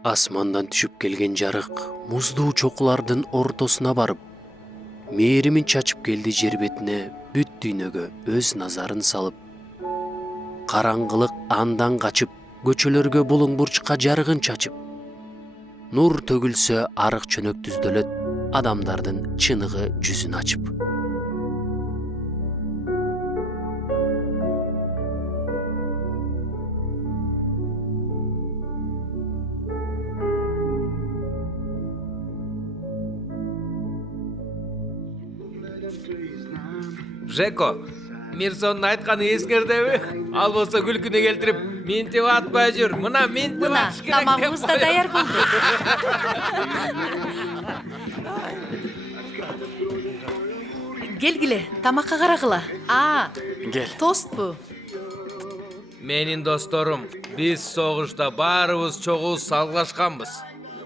Асмандан түшүп келген жарык муздуу чокулардын ортосуна барып, мээримин чачып келди жер бетине, бүт дүйнөгө өз назарын салып. Караңгылык андан качып, көчөлөргө булуң бурчка жарыгын чачып. Нур төгүлсө арык чөнөк түздөлөт, адамдардын чыныгы жүзүн ачып. Жеко, Мирсонун айтканы эскердеби? Ал болсо күлкүнү келтирип, минтип атпай жүр. Мына минтип Мына атыш керек деп тамагыбыз да даяр болду. Келгиле, тамакка карагыла. Кел. Тостпу? Менин досторум, биз согушта баарыбыз чогуу салгылашканбыз.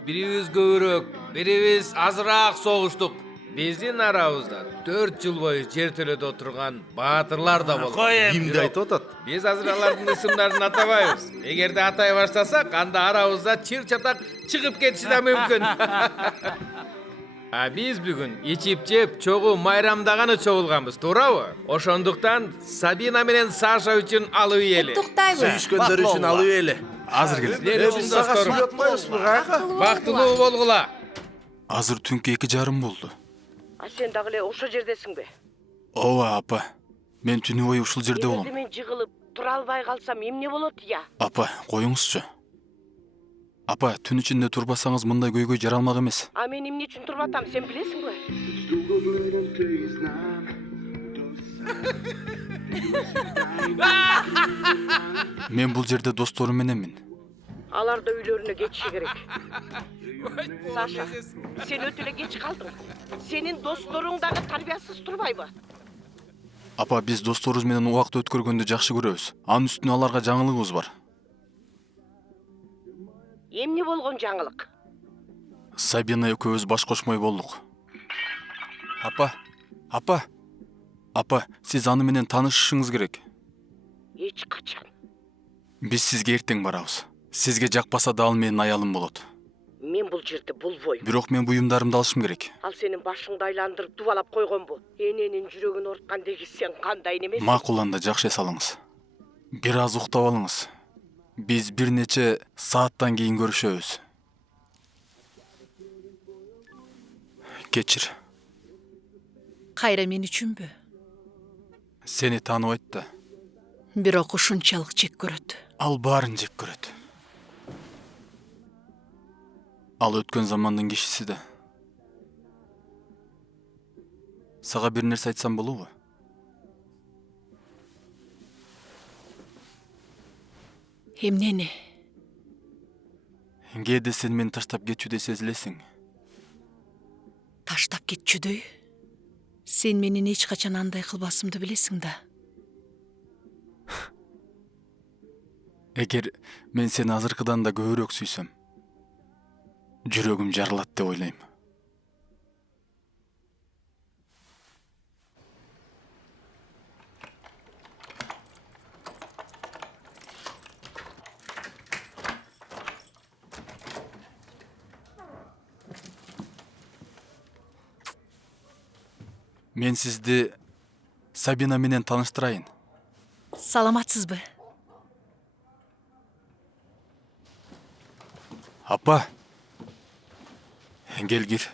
Бирибиз көбүрөөк, бирибиз азыраак согуштук. Биздин арабызда 4 жыл бою жер төлөдө отурган баатырлар да болду. Кимди айтып атат? Биз азыр алардын ысымдарын атабайбыз. Эгерде атай баштасак, анда арабызда чыр чатак чыгып кетиши да мүмкүн. А биз бүгүн ичип жеп чогуу майрамдаганы чогулганбыз, туурабы? Ошондуктан Сабина менен Саша үчүн алып ийели. Туктайбыз. Сүйүшкөндөр үчүн алып эле. Азыр кел. Силер үчүн досторум, Атпайбызбы кайка? бактылуу болгула. Азыр түнкү 2:30 болду. А сен дагы эле ошол жердесиңби? Ооба, апа. Мен түнү бою ушул жерде Эгерде болом. мен жыгылып тура албай калсам эмне болот я? Апа, коюңузчу. Апа, түн ичинде турбасаңыз мындай көйгөй жаралмак эмес. А мен эмне үчүн туруп атам, сен билесиңби? Мен бул жерде досторум мененмин. Алар да үйлөрүнө кетиши керек. Саша, сен өтө эле кеч калдың. Сенин досторуң дагы тарбиясыз турбайбы? Апа, биз досторубуз менен убакыт өткөргөндү жакшы көрөбүз. Анын үстүнө аларга жаңылыгыбыз бар. Эмне болгон жаңылык? Сабина экөөбүз баш кошмой болдук. Апа, сиз аны менен таанышышыңыз керек. Эч качан. Биз сизге эртең барабыз. Сизге жакпаса да ал менин аялым болот. Мен бул жерде болбойм. Бирок мен буюмдарымды алышым керек. Ал сенин башыңды айландырып дубалап койгонбу? Эненин жүрөгүн орткан деги сен кандай немес? Макул, анда жакшы эс алыңыз. Бир аз уктап алыңыз. Биз бир нече сааттан кийин көрүшөбүз. Кечир. Кайра мен үчүнбү? Сени тааныбайт да. Бирок ушунчалык жек көрөт. Ал баарын жек көрөт. Ал өткөн замандын кишиси да. Сага бир нерсе айтсам болобу? Эмнени? Кээде сен мени таштап кетчүдөй сезилесиң. Таштап кетчүдөй? Сен менин эч качан андай кылбасымды билесиң да. Эгер мен сени азыркыдан да көбүрөөк сүйсөм, жүрөгүм жарылат деп ойлойм. Мен сизди Сабина менен тааныштырайын. Саламатсызбы? Апа, кел кир.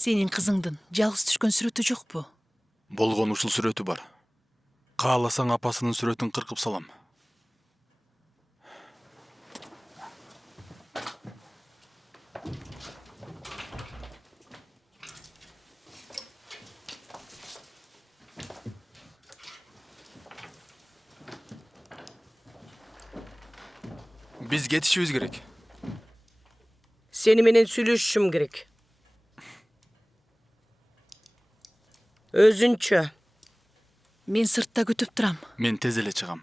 Сенин кызыңдын жалгыз түшкөн сүрөтү жокпу? Болгон ушул сүрөтү бар. Кааласаң апасынын сүрөтүн кыркып салам. Биз кетишибиз керек. Seni менен сүйлөшүшүм керек. Өзүнчө. Мен сыртта күтүп турам. Мен тез эле чыгам.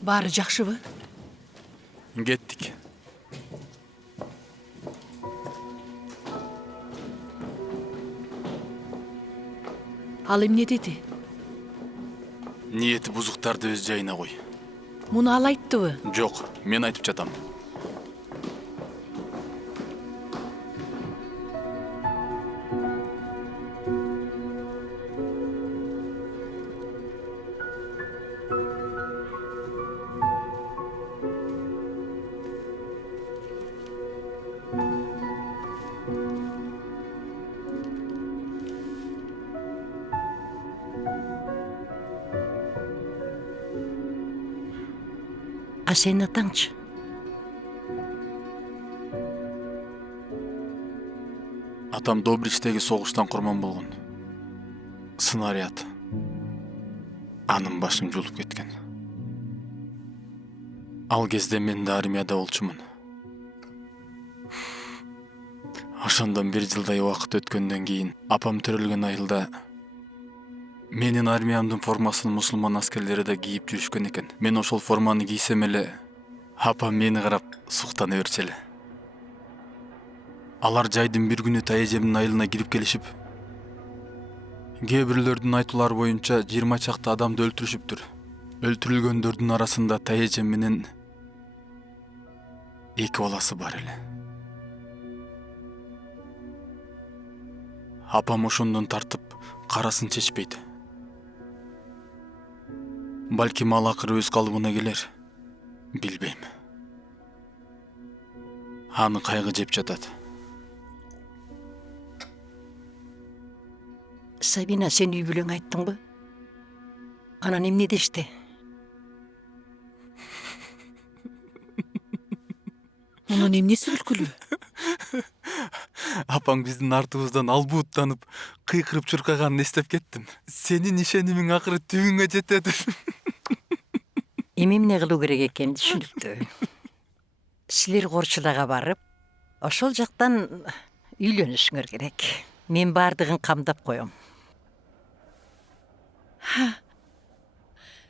Баары жакшыбы? Кеттик. Ал эмне деди? Ниети бузуктарды өз жайына кой. Муну ал айттыбы? Жок, мен айтып жатам. А сен атаңчы? Атам Добричтеги согуштан курман болгон. Снаряд. Анын башын жулуп кеткен. Ал кезде мен да армияда болчумун. Ошондон 1 жылдай убакыт өткөндөн кийин апам төрөлгөн айылда менин армиямдын формасын мусулман аскерлери да кийип жүрүшкөн экен. Мен ошол форманы кийсем эле апам мени карап суктана берчү эле. Алар жайдын бир күнү тайэжемдин айылына кирип келишип, кээ бирлөрдүн айтуулары боюнча 20 чакты адамды өлтүрүшүптүр. Өлтүрүлгөндөрдүн арасында тайэжем менен 2 баласы бар эле. Апам ошондон тартып карасын чечпейт. Балким ал акыры өз калыбына келер. Билбейм. Аны кайгы жеп жатат. Сабина, сен үй бүлөң айттыңбы? Анан эмне дешти? Мунун эмнеси күлкүлүү? Апаң биздин артыбыздан албууттанып, кыйкырып чуркаганын эстеп кеттим. Сенин ишенимиң акыры түбүнгө жетет. Эми эмне кылуу керек экени түшүнүктүү. Силер Корчулага барып, ошол жактан үйлөнүшүңөр керек. Мен бардыгын камдап коем.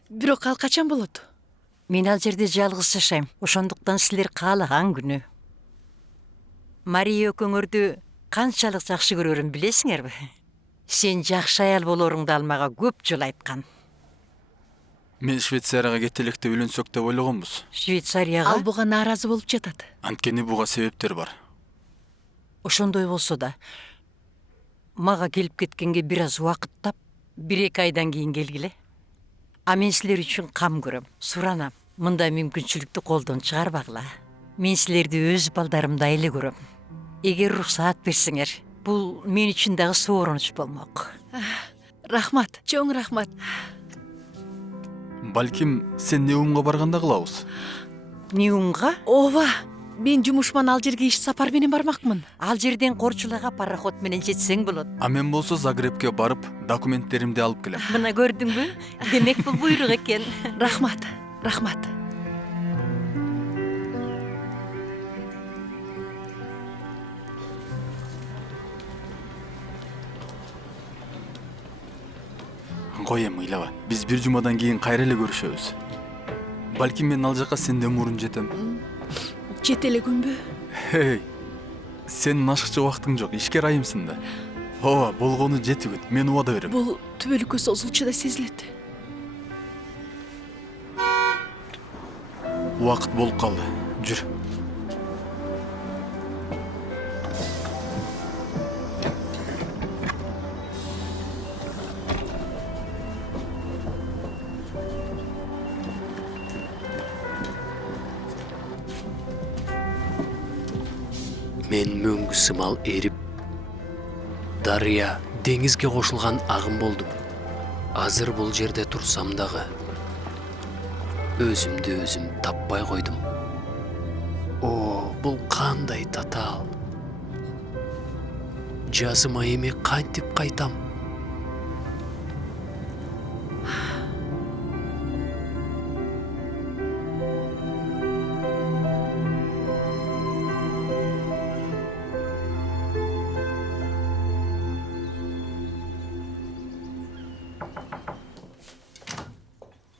Бирок ал качан болот? Мен ал жерде жалгыз жашайм. Ошондуктан силер каалаган күнү. Мария экөөңөрдү канчалык жакшы көрөрүм билесиңерби? Сен жакшы аял болоруңду ал мага көп жолу айткан. Мен Швейцарияга кете электе үйлөнсөк деп ойлогонбуз. Швейцарияга? Ал буга нааразы болуп жатат. Анткени буга себептер бар. Ошондой болсо да мага келип кеткенге бир аз убакыт тап, 1-2 айдан кийин келгиле. А мен силер үчүн кам көрөм, суранам. Мындай мүмкүнчүлүктү колдон чыгарбагыла. Мен силерди өз балдарымдай эле көрөм. Эгер уруксаат берсеңер, бул мен үчүн дагы сооронуч болмок. Рахмат, чоң рахмат. Балким сен Неумга барганда кылабыз. Неумга? Ооба, мен жумушман ал жерге иш сапар менен бармакмын. Ал жерден Корчулага пароход менен жетсең болот. А мен болсо Загребке барып, документтеримди алып келем. Мына көрдүңбү? Демек бул буйрук экен. Рахмат, рахмат. Кой эми ыйлаба. Биз 1 жумадан кийин кайра эле көрүшөбүз. Балким мен ал жака сенден мурун жетем. Жете эле күнбү? Эй, сенин ашыкчы убактың жок, ишке ырайымсың да. Ооба, болгону жетигит. Мен убада берем. Бул түбөлүккө созулчу да сезилет. Убакыт болуп калды. Жүр. Мен мөңгү сымал эрип, дарыя, деңизге кошулган агым болдум. Азыр бул жерде турсам дагы өзүмдү өзүм таппай койдум. О, бул кандай татаал. Жазыма эми кантип кайтам?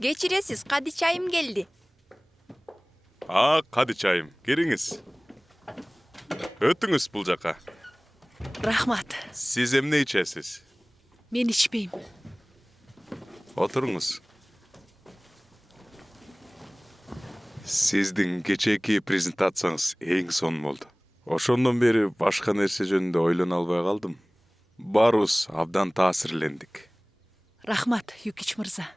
Geçiresiz, kadi çayım geldi. Кадычайым, келиңиз. Өтүңүз бул жака. Рахмат. Сиз эмне ичесиз? Мен ичпейм. Отуруңуз. Сиздин кечээки презентацияңыз эң сонун болду. Ошондон бери башка нерсе жөнүндө ойлоно албай калдым. Баарыбыз абдан таасирлендик. Рахмат, Юкич мырза.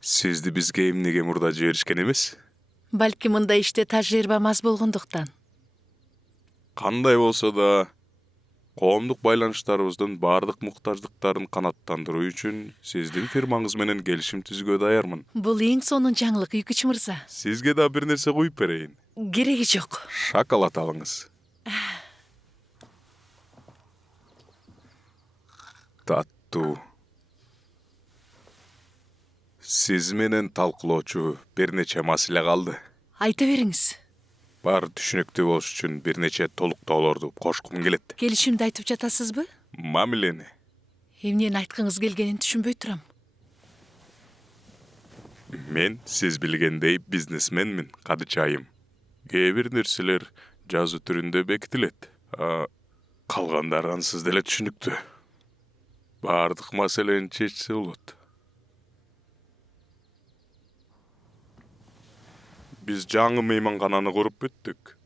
Сизди бизге эмнеге мурда жиберишкен эмес? Балки мындай иште тажрыйбам аз болгондуктан. Кандай болсо да, коомдук байланыштарыбыздын баардык муктаждыктарын канааттандыруу үчүн сиздин фирмаңыз менен келишим түзүүгө даярмын. Бул эң сонун жаңылык, Юкич мырза. Сизге да бир нерсе куюп берейин. Кереги жок. Шоколад алыңыз. Таттуу. Сиз менен талкуулоочу бир нече маселе калды. Айта бериңиз. Бар түшүнүктүү болуш үчүн бир нече толуктоолорду кошкум келет. Келишимди айтып жатасызбы? Мамилени. Эмнени айткыңыз келгенин түшүнбөй турам. Мен сиз билгендей бизнесменмин, Кадычайым. Кээ бир нерселер жазуу түрүндө бекитилет. Калгандары ансыз деле түшүнүктүү. Баардык маселени чечсе болот. Биз жаңы мейманкананы куруп бүттүк.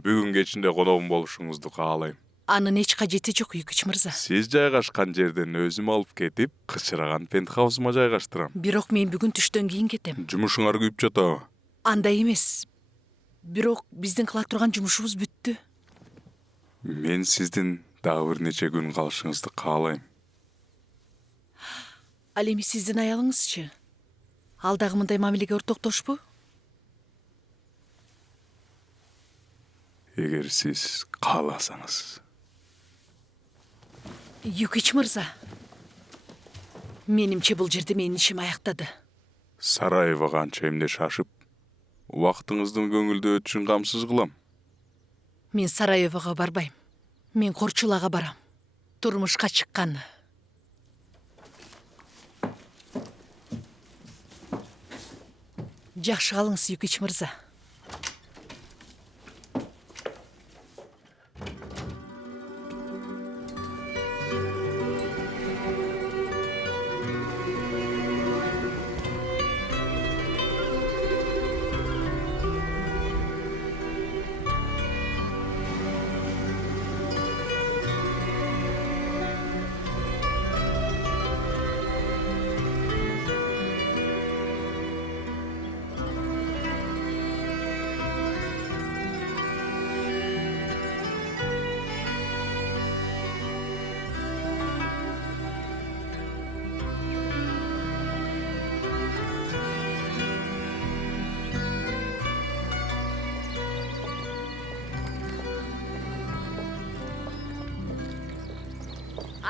Бүгүн кечинде коногум болушуңузду каалайм. Анын эч кажети жок, Юкич мырза. Сиз жайгашкан жерден өзүм алып кетип, кычыраган пентхаусума жайгаштырам. Бирок мен бүгүн түштөн кийин кетем. Жумушуңар күйүп жатабы? Андай эмес. Бирок биздин кыла турган жумушубуз бүттү. Мен сиздин дагы бир нече күн калышыңызды каалайм. Ал эми сиздин аялыңызчы? Ал дагы мындай мамилеге ортоктошпу? Эгер сиз кааласаңыз. Юкич мырза. Менимче бул жерде менин ишим аяктады. Сараева канча эмне шашып, убактыңыздын көңүлдүү өтүшүн камсыз кылам. Мен Сараевага барбайм. Мен Корчулага барам. Турмушка чыккан. Жакшы калыңыз, Юкич мырза.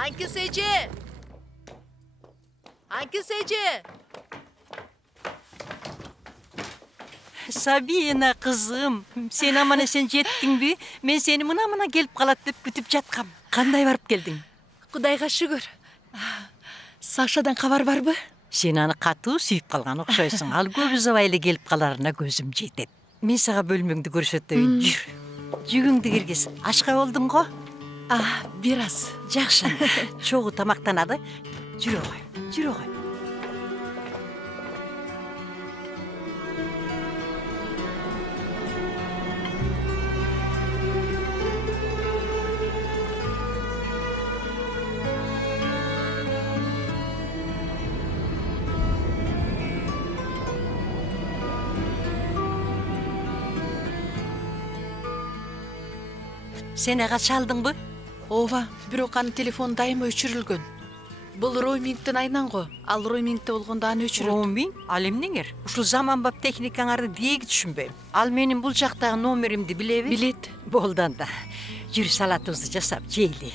Ankıseci! Ankıseci! Сабина кызым, сен аман эсен жеттиңби? Мен сени мына келип калат деп күтүп жаткам. Кандай барып келдиң? Кудайга шүгүр. Сашадан кабар барбы? Сен аны катуу сүйүп калган окшойсуң. Ал көп узабай эле келип каларына көзүм жетет. Мен сага бөлмөңдү көрсөтөйүн. Жүр. Жүгүңдү киргиз. Ашка болдуң го? Бир аз. Жакшы. Чогуу тамактанады. Жүрө кой. Жүрө кой. Сен ага чалдыңбы? Ооба, бирок анын телефону дайыма өчүрүлгөн. Бул роумингтин айынан го. Ал роумингте болгондо аны өчүрөт. Роуминг? Ал эмнеңер? Ушул заманбап техникаңарды деги түшүнбөйм. Ал менин бул жактагы номеримди билеби? Билет. Болду анда. Жүрү салатыбызды жасап жейли.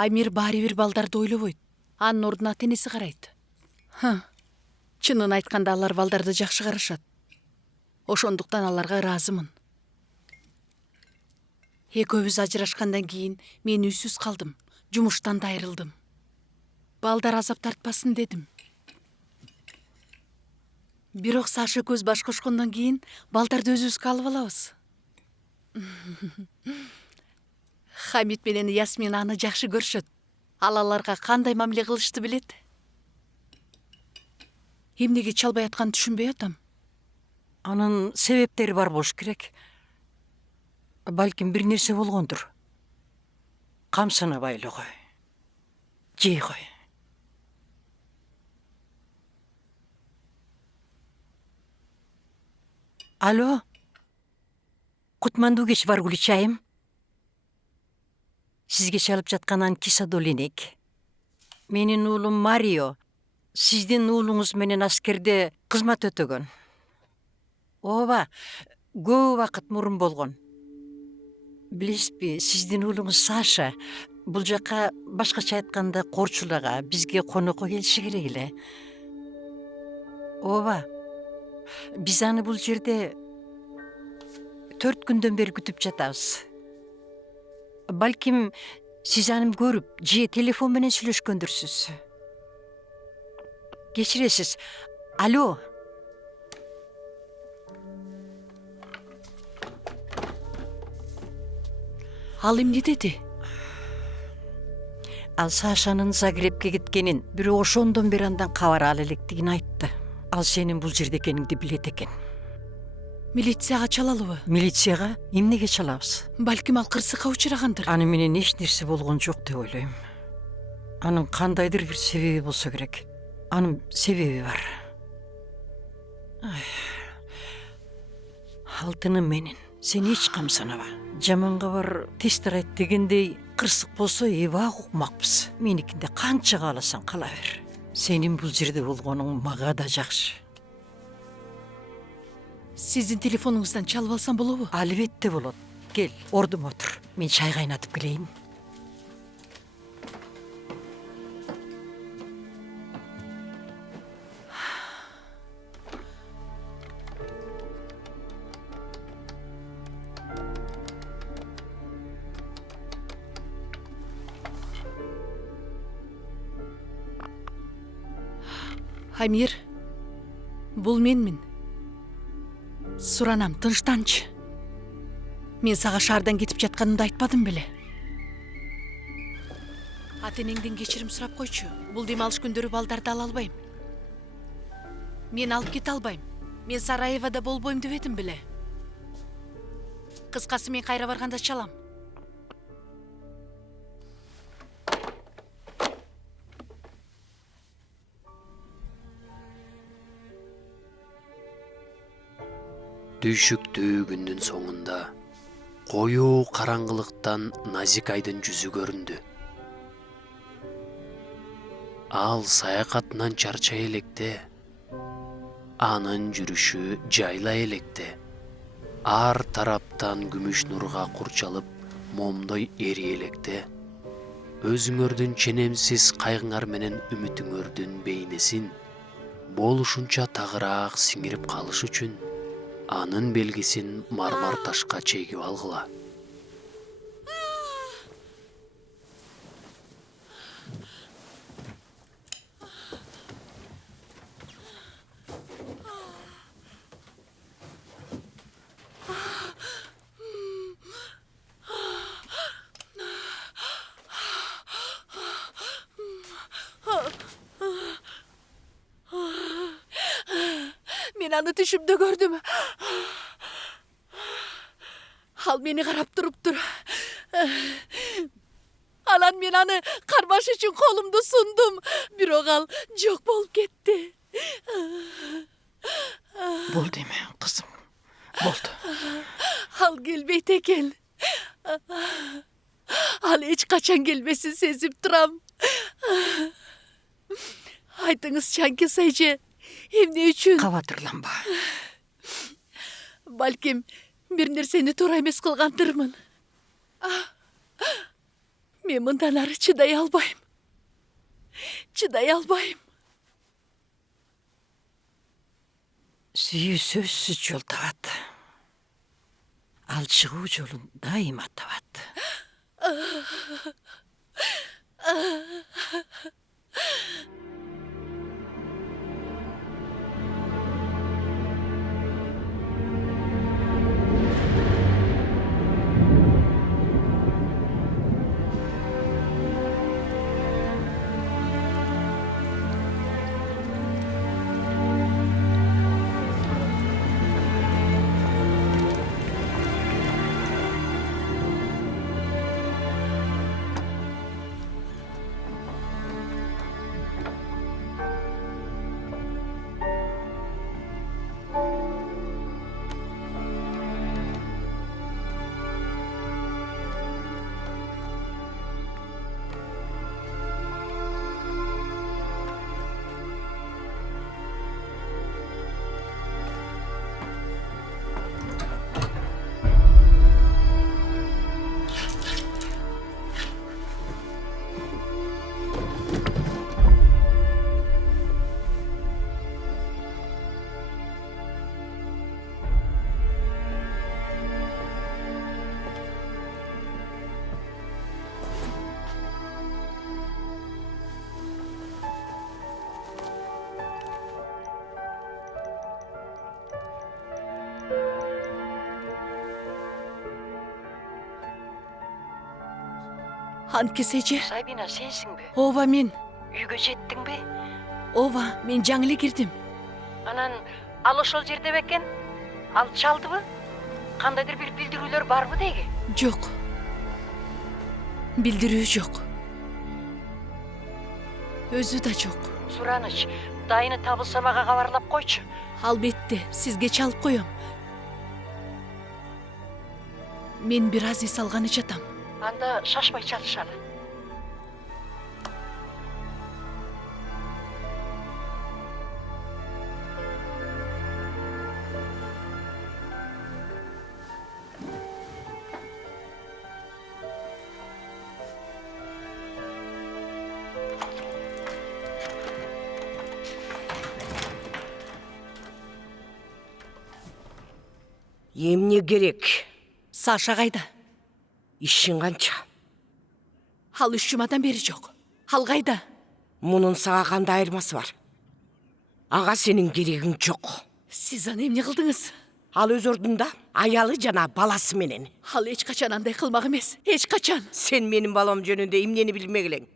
Амир баары бир балдарды ойлобойт. Анын ордуна ата-энеси карайт. Чынын айтканда алар балдарды жакшы карашат. Ошондуктан аларга ыраазымын. Экөөбүз ажырашкандан кийин мен үйсүз калдым. Жумуштан да айрылдым. Балдар азап тартпасын дедим. Бирок Саша көз баш кошкондон кийин балдарды өзүбүзгө алып алабыз. Хамит менен Ясмин аны жакшы көрүшөт. Ал аларга кандай мамиле кылышты билет. Эмнеге чалбай атканын түшүнбөй атам. Анын себептери бар болуш керек. Балким бир нерсе болгондур. Камсынабай эле кой. Жей кой. Алло. Кутмандуу кеч бар Гүлчайым. Сизге чалып жаткан Киса Долинек. Менин уулум Марио. Сиздин уулуңуз менен аскерде кызмат өтөгөн. Ооба, көп убакыт мурун болгон. Билесизби, сиздин уулуңуз Саша бул жака башкача айтканда Корчулага бизге конокко келиши керек эле. Ооба. Биз аны бул жерде 4 күндөн бери күтүп жатабыз. Балким сиз аны көрүп, же телефон менен сүйлөшкөндүрсүз. Кечиресиз. Алло. Ал эмне деди? Ал Сашанын Загребке кеткенин, бирок ошондон бери андан кабар ала электигин айтты. Ал сенин бул жерде экениңди билет экен. Милицияга чалалыбы? Милицияга? Эмнеге чалабыз? Балким ал кырсыкка учурагандыр. Аны менен эч нерсе болгон жок деп ойлойм. Анын кандайдыр бир себеби болсо керек. Анын себеби бар. Алтыным менен, сен эч камсанаба. Жаманга бар тестер айт дегендей, кырсык болсо эбак укмакпыз. Меникинде канча кааласаң кала бер. Сенин бул жерде болгонуң мага да жакшы. Сиздин телефонуңуздан чалып алсам болобу? Албетте болот. Кел, ордума отур. Мен чай кайнатып келейин. Амир, бул менмин. Суранам, тынчтанчы. Мен сага шаардан кетип жатканымды айтпадым беле. Ата-энеңден кечирим сурап койчу. Бул дем алыш күндөрү балдарды ала албайм. Мен алып кете албайм. Мен Сараевада болбойм деп этим беле. Кыскасы мен кайра барганда чалам. Düşүктүү күндүн соңунда коюу караңгылыктан Назикайдын жүзү көрүндү. Ал саякатынан чарчай электе, анын жүрүшү жайла электе. Ар тараптан күмүш нурга курчалып, момдой эри электе. Өзүңөрдүн ченемсиз кайгыңар менен үмүтүңөрдүн бейнесин болушунча тагыраак сиңирип калыш үчүн анын белгисин мармар ташка чегип алгыла. Мен аны түшүмдө көрдүм. Ал мени карап туруптур. Анан мен аны кармаш үчүн колумду сундум. Бирок ал жок болуп кетти. Болду эме, кызым. Болду. Ал келбейт экен. Ал эч качан келбесин сезип турам. Айтыңызчы, Анкес эже, эмне үчүн? Кабатырланба. Балким бир нерсени туура эмес кылгандырмын. Мен мындан ары чыдай албайм. Чыдай албайм. Сүйүү сөзсүз жол табат. Ал чыгуу жолун дайыма табат. Анкес эже, Сабина, сенсиңби? ооба мен. Үйгө жеттиңби? Ооба, мен жаңы эле кирдим. Анан ал ошол жерде бекен? Ал чалдыбы? Кандайдыр бир билдирүүлөр барбы деги? Жок. Билдирүү жок. Өзү да жок. Сураныч, дайыны табылса мага кабарлап койчу. Албетте, сизге чалып коем. Мен бир аз эс алганы жатам. Анда шашпай чалышалы. Эмне керек? Саша кайда? Ишин канча? Ал 3 жумадан бери жок. Ал кайда? Мунун сага кандай айырмасы бар? Ага сенин керегиң жок. Сиз аны эмне кылдыңыз? Ал өз ордунда аялы жана баласы менен. Ал эч качан андай кылмак эмес. Эч качан. Сен менин балам жөнүндө эмнени билмегилең?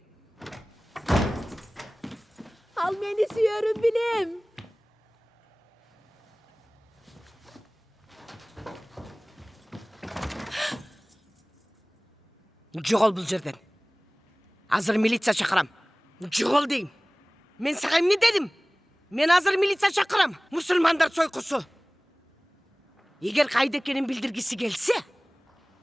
Ал мени сүйөрүн билем. Жогол бул жерден. Азыр милиция чакырам. Жогол дейм. Мен сага эмне дедим? Мен азыр милиция чакырам. Мусулмандар сойкусу. Эгер кайда экенин билдиргиси келсе,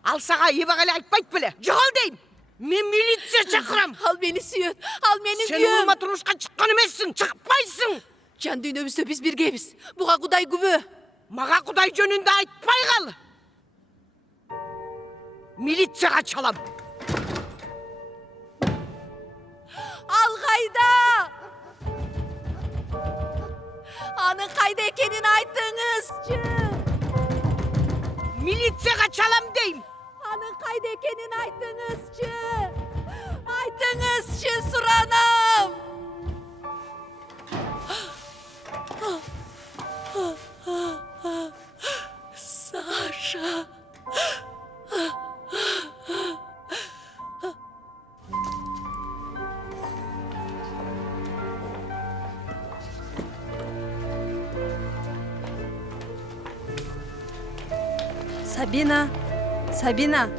ал сага эбак эле айтпайт беле. Жогол дейм. Мен милиция чакырам. Ал мени сүйөт. Ал менин Сен күйөөм. улума турмушка чыккан эмессиң, чыкпайсың. Жан дүйнөбүздө биз биргебиз. Буга Кудай күбө. Мага Кудай жөнүндө айтпай кал. Милицияга чалам. Ал кайда? Анын кайда экенин айтыңызчы. Милицияга чалам дейм. Анын кайда экенин айтыңызчы. Айтыңызчы, суранам. Саша. Сабина, Сабина.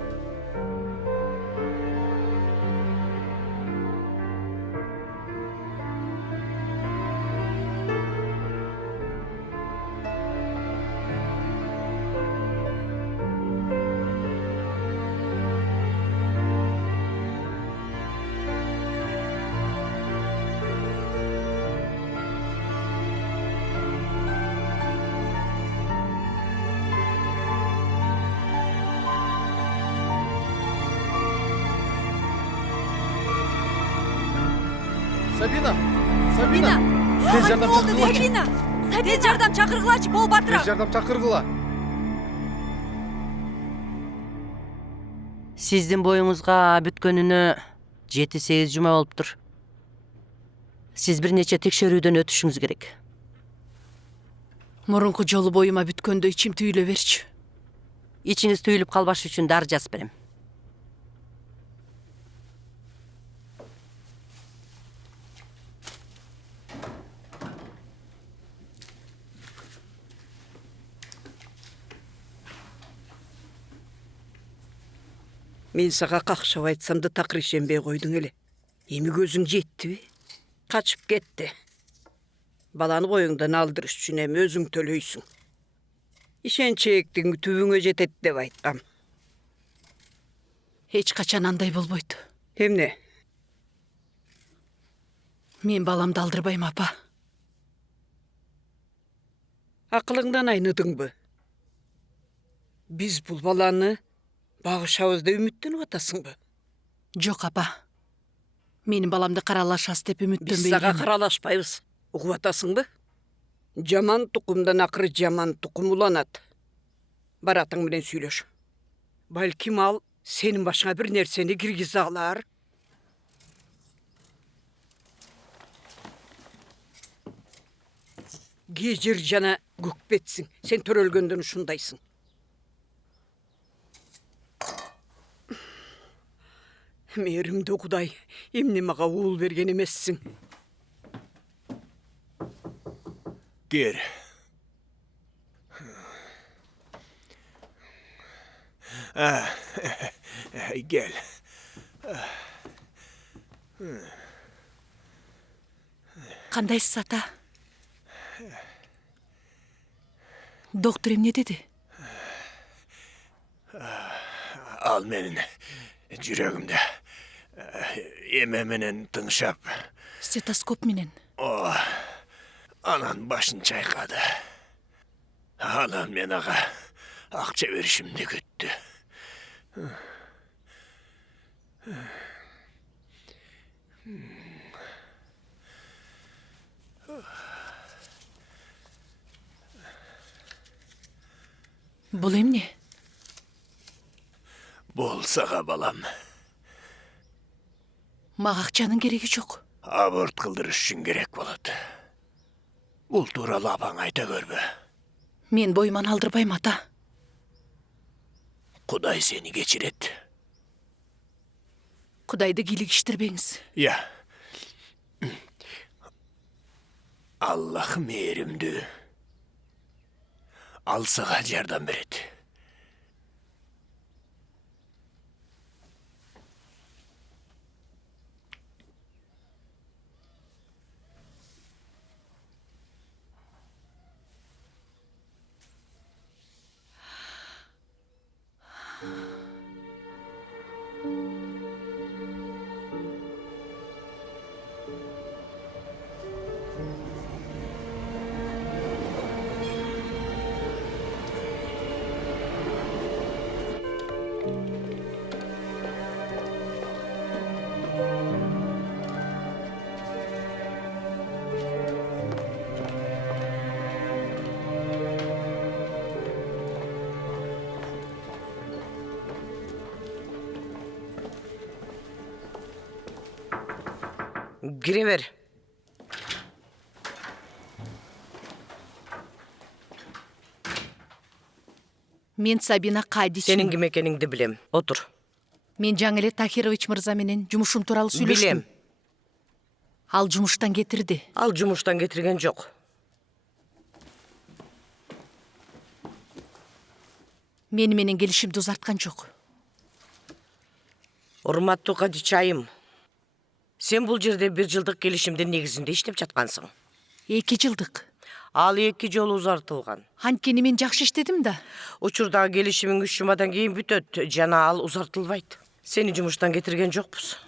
Сабина! Сабина! Тез жардам чакыргылачы. Сабина! Тез жардам чакыргылачы, бол батыра. Тез жардам чакыргыла. Сиздин боюңузга бүткөнүнө 7-8 жума болуптур. Сиз бир нече текшерүүдөн өтүшүңүз керек. Мурунку жолу боюма бүткөндө ичим түйүлө берчү. Ичиңиз түйүлүп калбаш үчүн дары жазып берем. Мен сага какшап айтсам да такыр ишенбей койдуң эле. Эми көзүң жеттиби? Качып кетти. Баланы коюңдан алдырыш үчүн эми өзүң төлөйсүң. Ишенчектиң түбүңө жетет деп айткам. Эч качан андай болбойт. Эмне? Мен баламды алдырбайм, апа. Акылыңдан айныдыңбы? Биз бул баланы багышабыз деп үмүттөнүп атасыңбы? Жок, апа. Менин баламды каралашасыз деп үмүттөнбөй. Биз сага каралашпайбыз. Угуп атасыңбы? Жаман тукумдан акыры жаман тукум уланат. Баратың менен сүйлөш. Балким ал сенин башыңа бир нерсени киргизе алар. Кежир жана көкпетсиң. Сен төрөлгөндөн ушундайсың. Мээримдүү Кудай, эмне мага уул берген эмессиң. Кер. Gel. Кандайсыз, ата? Доктор эмне деди? Al menin жүрөгүмдө. Эме менен тыңшап. Стетоскоп менен. Анан башын чайкады. Анан мен ага акча беришимди күттү. Бул эмне? Бул сага балам. Мага акчанын кереги жок. Аборт кылдырыш үчүн керек болот. Бул тууралуу апаң айта көрбө. Мен боюман алдырбайм, ата. Кудай сени кечирет. Кудайды кийлигиштирбеңиз. Я. Аллах мээримдүү. Ал сага жардам берет. Giре ver. Мен Сабина Кадич. Сенин ким экениңди билем. Отур. Мен жаңы эле Тахирович мырза менен жумушум тууралуу сүйлөштүм. Билем. Ал жумуштан кетирди. Ал жумуштан кетирген жок. Мени менен келишимди узарткан жок. Урматтуу Кадичайым, сен бул жерде 1 жылдык келишимдин негизинде иштеп жаткансың. 2 жылдык. Ал 2 жолу узартылган. Анткени мен жакшы иштедим да. Учурдагы келишимиң 3 жумадан кийин бүтөт жана ал узартылбайт. Сени жумуштан кетирген жокпуз.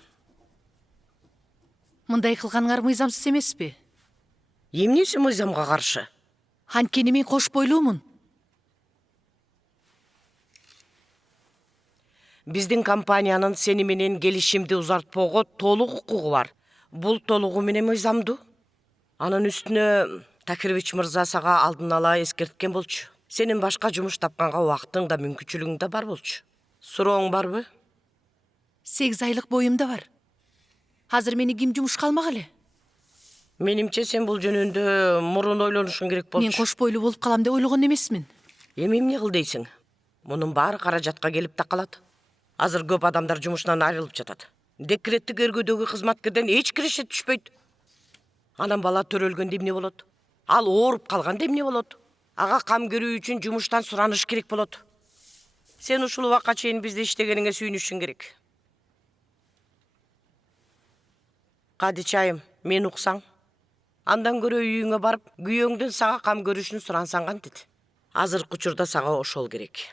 Мындай кылганыңар мыйзамсыз эмеспи? Эмнеси мыйзамга каршы? Анткени мен кош бойлуумун. Биздин компаниянын сени менен келишимди узартпоого толук укугу бар. Бул толугу менен мыйзамдуу. Анын үстүнө Такирович мырза сага алдын ала эскерткен болчу. Сенин башка жумуш тапканга убактың да мүмкүнчүлүгүң да бар болчу. Сурооң барбы? 8 айлык боюмда бар. Азыр мени ким жумушка алмак эле? Менимче сен бул жөнүндө мурун ойлонушуң керек болчу. Мен кош бойлуу болуп калам деп ойлогон эмесмин. Эми эмне кыл дейсиң? Мунун баары каражатка келип такалат. Азыр көп адамдар жумушунан айрылып жатат. Декреттик өргөдөгү кызматкерден эч киреше түшпөйт. Анан бала төрөлгөндө эмне болот? Ал ооруп калганда эмне болот? Ага кам көрүү үчүн жумуштан сураныш керек болот. Сен ушул убакка чейин бизде иштегениңе сүйүнүшүң керек. Кадичайым, мен уксаң, андан көрө үйүңө барып, күйөөңдөн сага кам көрүшүн сурансаң кантет. Азыркы учурда сага ошол керек.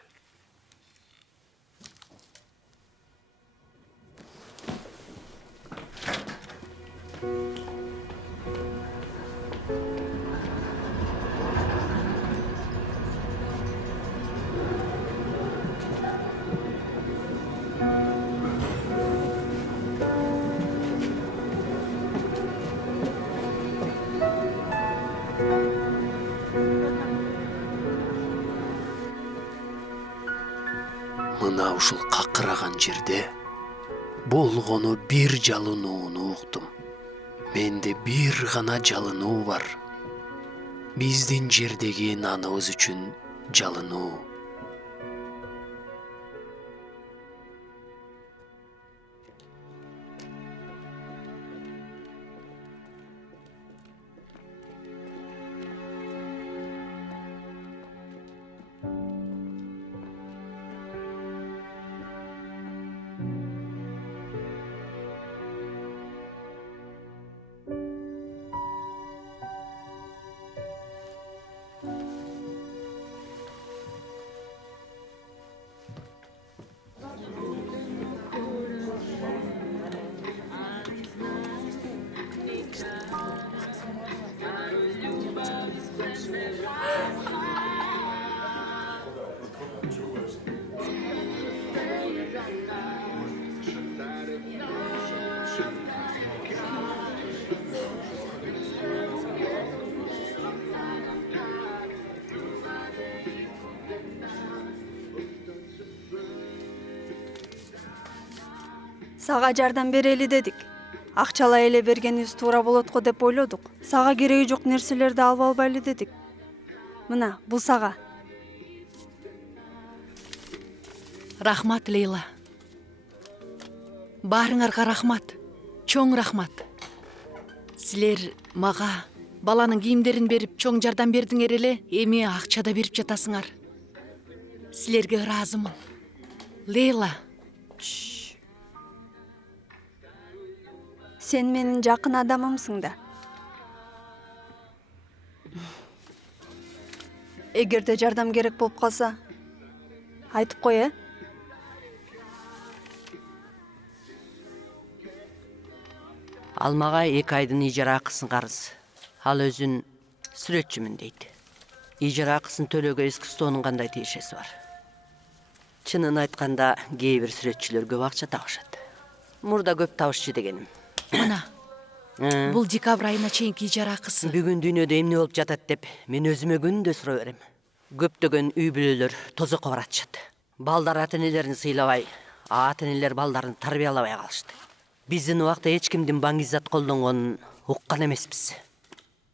Мына ушул какыраган жерде болгону бир жалынууну уктум. Менде бир гана жалынуу бар. Биздин жердеги наныбыз үчүн жалынуу. Сага жардам берели дедик. Акчалай эле бергенибиз туура болот го деп ойлодук. Сага кереги жок нерселерди алып албайлы дедик. Мына, бул сага. Рахмат, Лейла. Баарыңарга рахмат. Чоң рахмат. Силер мага баланын кийимдерин берип, чоң жардам бердиңер эле, эми акча да берип жатасыңар. Силерге ыраазымын. Лейла. Сен менин жакын адамымсың да. Эгерде жардам керек болуп калса, айтып кой, э? Ал мага 2 айдын ижара акысын карыз. Ал өзүн сүрөтчүмүн дейт. Ижара акысын төлөөгө эскистонун кандай тиешеси бар? Чынын айтканда, кээ бир сүрөтчүлөр көп акча табышат. Мурда көп табышчу дегеним. Мына, бул декабрь айына чейинки ижара акысы. Бүгүн дүйнөдө эмне болуп жатат деп мен өзүмө күндө суроо берем. Көптөгөн үй бүлөлөр тозокко баратышат. Балдар ата-энелерин сыйлабай, ата-энелер балдарын тарбиялабай калышты. Биздин убакта эч кимдин баңгизат колдонгонун уккан эмеспиз.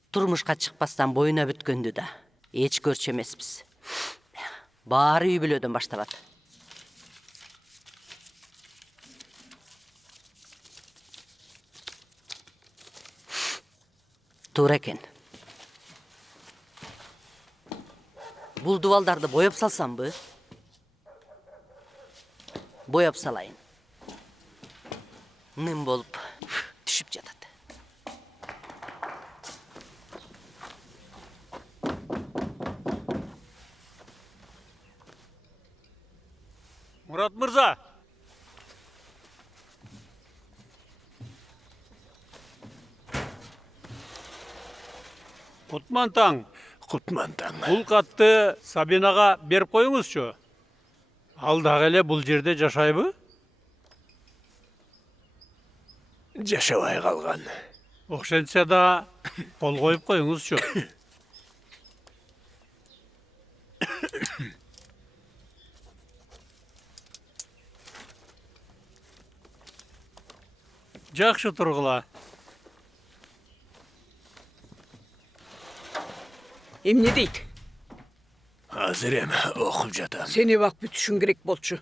Турмушка чыкпастан боюна бүткөндү да эч көрчү эмеспиз. Баары үй бүлөдөн башталат. Туура экен. Бул дубалдарды боеп салсамбы? бояп салайын. Ным болуп түшүп жатат. Мурат мырза! Кутман таң, Кутмантаң. бул катты Сабинага берип коюңузчу. Ал дагы эле бул жерде жашайбы? Жашабай калган. Окшентсе да кол коюп коюңузчу. Жакшы тургула. Эмне дейт? Азыр эми окуп жатам. Сени бак бүтүшүң керек болчу.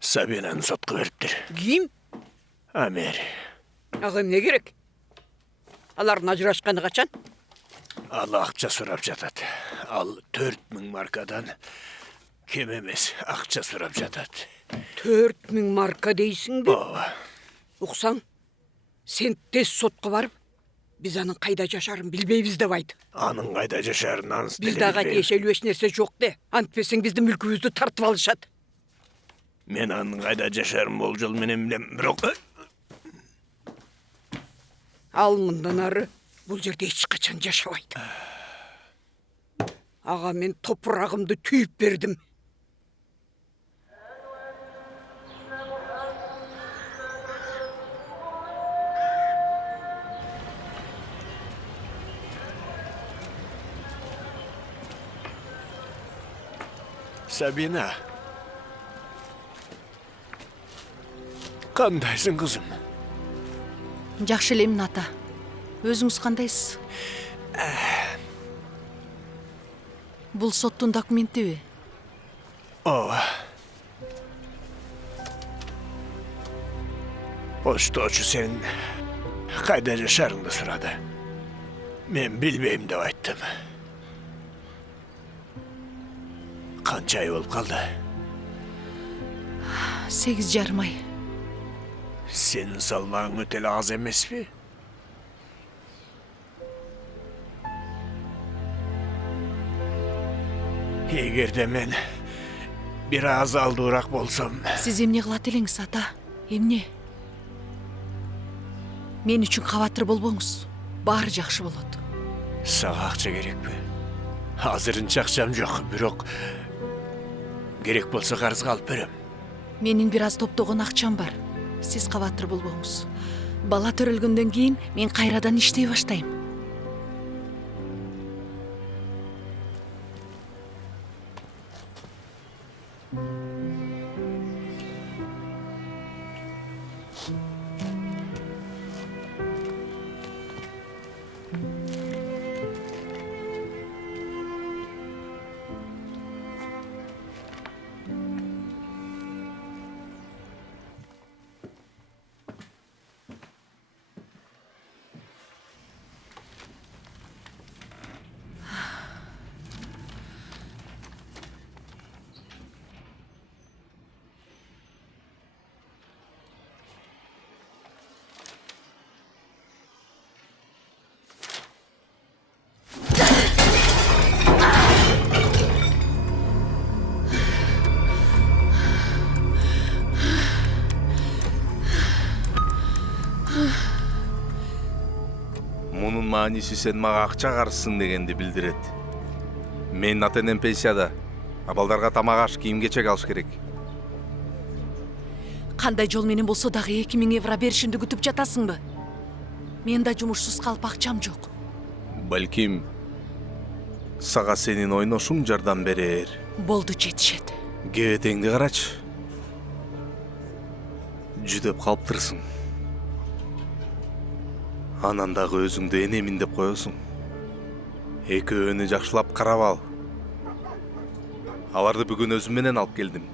Сабинаны сотко бериптир. Ким? Амер. Ага эмне керек? Алардын ажырашканы качан? Ал акча сурап жатат. Ал 4000 маркадан кем эмес акча сурап жатат. 4000 марка дейсиңби? Ооба. Уксаң, сен тез сотко барып, биз анын кайда жашарын билбейбиз деп айт. Анын кайда жашарын ансы деле Биздага билбейм. тиешелүү эч нерсе жок де. Антпесең биздин мүлкүбүздү тартып алышат. Мен анын кайда жашарын болжол менен билем, бирок Ал мындан ары бул жерде эч качан жашабайт. Ага мен топурагымды түйүп бердим. Сабина. Кандайсың кызым? Жакшы элемин ата. Өзүңүз кандайсыз? Бул соттун документиби? Ооба. Пошточу сен кайда жашарыңды сурады. Мен билбейм деп айттым. Канча ай болуп калды? 8,5 ай. Сенин салмагың өтө эле аз эмеспи? Эгерде мен бир аз алдуураак болсом, Сиз эмне кылат элеңиз ата? Эмне? Мен үчүн кабатыр болбоңуз. Баары жакшы болот. сага акча керекпи? Азырынча акчам жок, бирок керек болсо карызга алып берем. Менин бир аз топтогон акчам бар. Сиз кабатыр болбоңуз. Бала төрөлгөндөн кийин мен кайрадан иштей баштайм. Мунун мааниси сен мага акча карызсың дегенди билдирет. Менин ата-энем пенсияда. Абалдарга тамак аш, кийим кечек алыш керек. Кандай жол менен болсо дагы 2000 евро беришимди күтүп жатасыңбы? Мен да жумушсуз калып акчам жок. Балким сага сенин ойношуң жардам берер. Болду, жетишет. Кебетеңди карачы. Жүдөп калыптырсың. Анан дагы өзүңдү энемин деп коесуң. Экөөнү жакшылап карап ал. Аларды бүгүн өзүм менен алып келдим.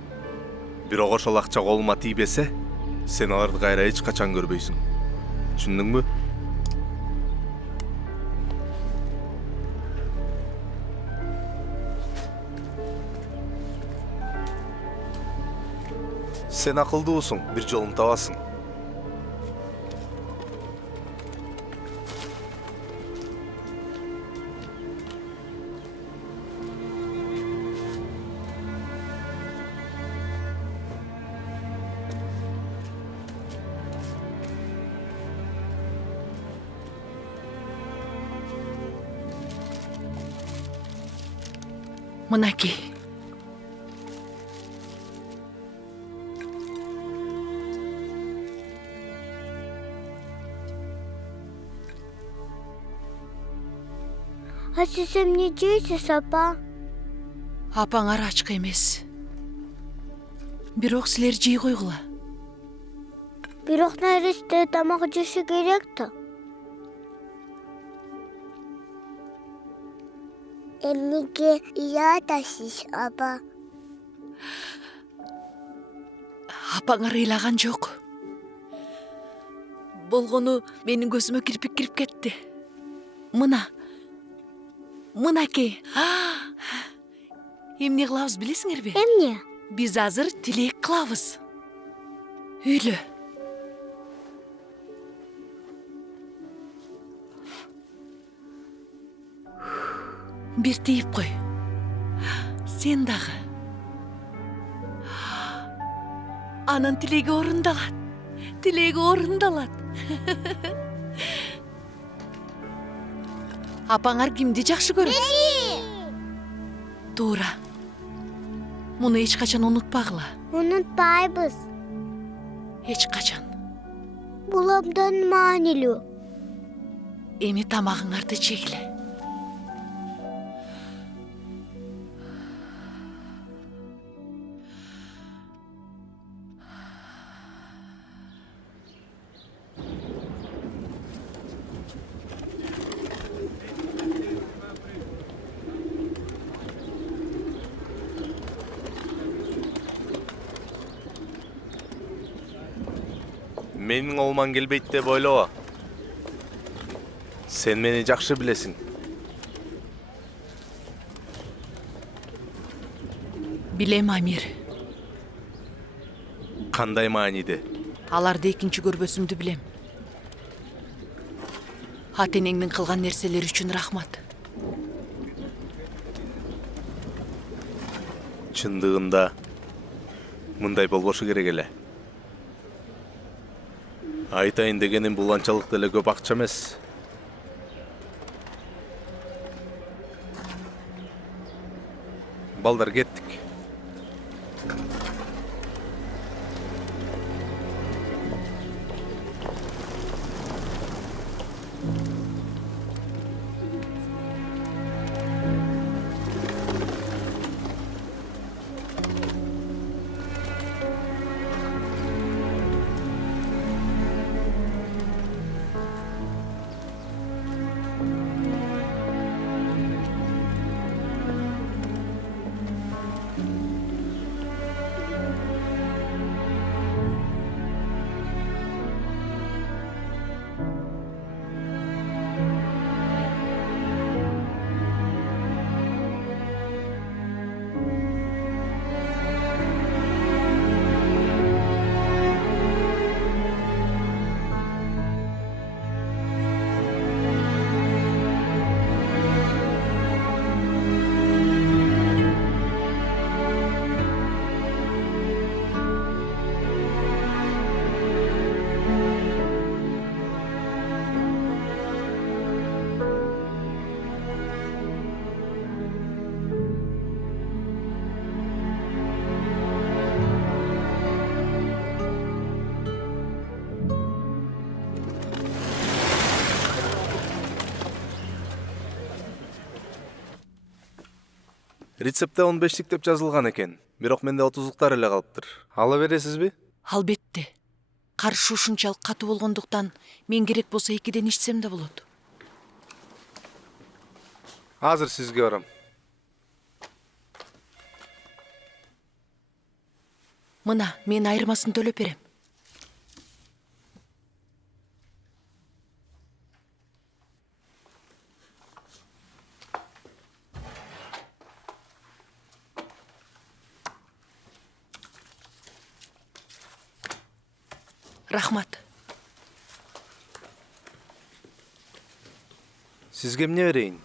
Бирок ошол акча колума тийбесе, сен аларды кайра эч качан көрбөйсүң. Түшүндүңбү? Сен акылдуусуң, бир жолун табасың. Мынакей. А сиз эмне жейсиз, апа? Апаңар ачка эмес. Бирок силер жей койгула. Бирок нересте тамак жеши керек да. Эмнеге ыятасыз, апа? Апаңар ыйлаган жок. Болгону менин көзүмө кирпик кирип кетти. Мынакей. Эмне кылабыз билесиңерби? Эмне? Биз азыр тилек кылабыз. Үйлө. Бир тийип кой. Сен дагы. Анын тилеги орундалат. Апаңар кимди жакшы көрөт? Туура. Муну эч качан унутпагыла. Унутпайбыз. Эч качан. Бул абдан маанилүү. Эми тамагыңарды жегиле. Менин колуман келбейт деп ойлоба. Сен мени жакшы билесиң. Билем, Амир. Кандай мааниде? Аларды экинчи көрбөсүмдү билем. Ата-энеңдин кылган нерселери үчүн рахмат. Чындыгында мындай болбошу керек эле. Айтайын дегеним бул анчалык деле көп акча эмес. Балдар, кеттик. Рецептте 15-лик деп жазылган экен. Бирок менде 30-луктар эле калыптыр. Ала бересизби? Албетте. Каршы ушунчалык катуу болгондуктан мен керек болсо 2ден ичсем да болот. Азыр сизге барам. Мына, мен айырмасын төлөп берем. Рахмат. Сизге эмне берейин?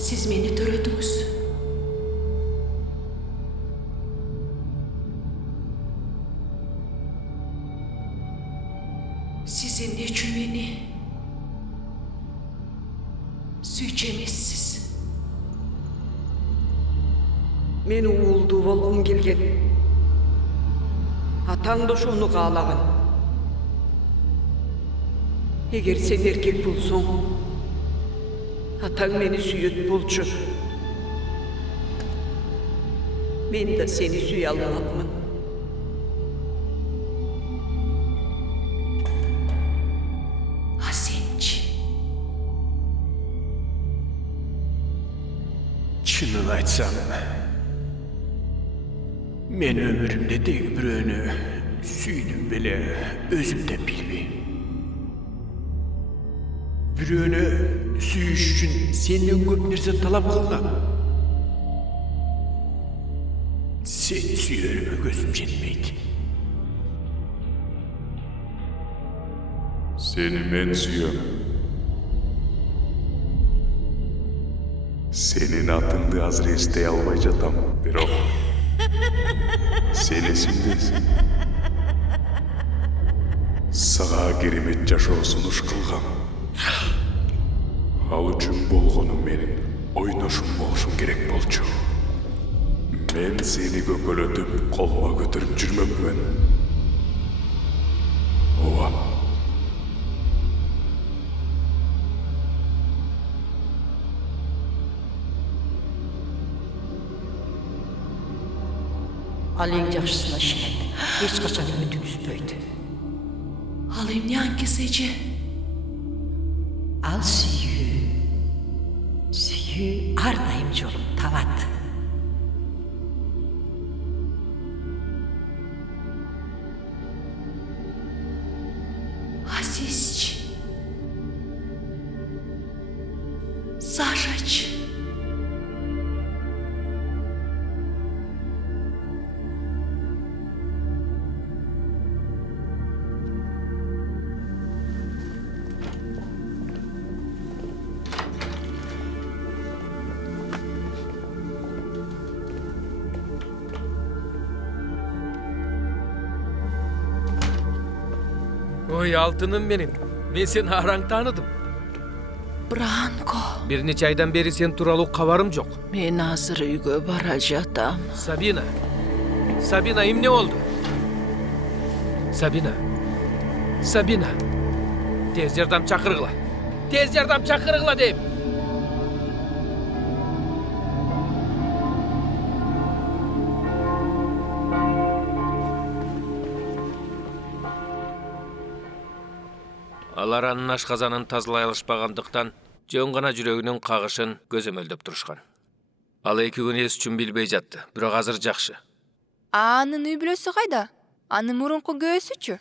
Siz meni törödünüz. Siz emne üçün meni sүйчемессиz. Мен уулдуу болгум келген. Атаң да ошону каалаган. Эгер сен эркек болсоң, атаң мени сүйөт болчу. Мен да сени сүйө алмакмын. А сенчи? Чынын айтсам, мен өмүрүмдө теги бирөөнү сүйдүм беле, өзүм да билбейм. Бирөөнү сүйүш үчүн сенден көп нерсе талап кылгам. Сени сүйөрүмө көзүм жетпейт. Seni men sүйөm. Senin atыңды азыр эстей албай жатам, бирок сени сүйбөсүн. Сага керемет жашоо сунуш кылгам. Ал үчүн болгону менин ойношум болушум керек болчу. Мен сени көкөлөтүп, колума көтөрүп жүрмөкмүн. Ооба. Ал эң жакшысын ишенет. Эч качан үмүтүн үзбөйт. Ал эмне Анкес эже? Ал сүйүү. Сүйүү ар дайым жолун табат. А сизчи? Сашачы? Ой, алтыным менин. Мен сени араң тааныдым. Бранко. Бир нече айдан бери сен тууралуу кабарым жок. Мен азыр үйгө бара жатам. Сабина. Сабина, эмне болду? Сабина. Сабина. Тез жардам чакыргыла. Тез жардам чакыргыла дейм. Алар анын ашказанын тазалай алышпагандыктан жөн гана жүрөгүнүн кагышын көзөмөлдөп турушкан. Ал 2 күн эс үчүн билбей жатты, бирок азыр жакшы. Анын үй бүлөсү кайда? Анын мурунку күйөөсүчү?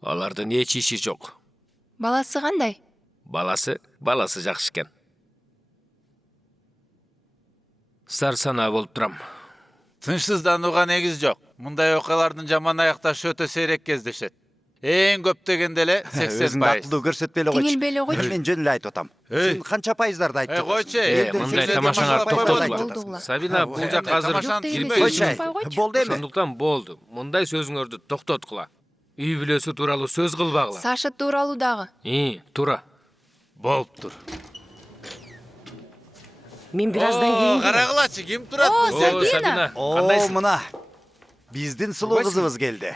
Алардын эч иши жок. Баласы кандай? Баласы жакшы экен. Сарсанаа болуп турам. Тынчсызданууга негиз жок. Мындай окуялардын жаман аякташы өтө сейрек кездешет. Эң көп дегенде эле 80%. Даттылуу көрсөтпөй эле койчу. Теңелбей эле койчу. Мен жөн эле айтып атам. Сен канча пайыздарды айтып жатасың? Койчу. Мындай тамашаңар токтотула. Сабина, бул жак азыр кирбей. Болду эми. Ошондуктан болду. Мындай сөзүңөрдү токтоткула. Үй бүлөсү тууралуу сөз кылбагыла. Саша тууралуу дагы. Туура. Болуптур. Мен бираздан кийин Карагылачы, ким турат? Сабина. О, мына. Биздин сулуу кызыбыз келди.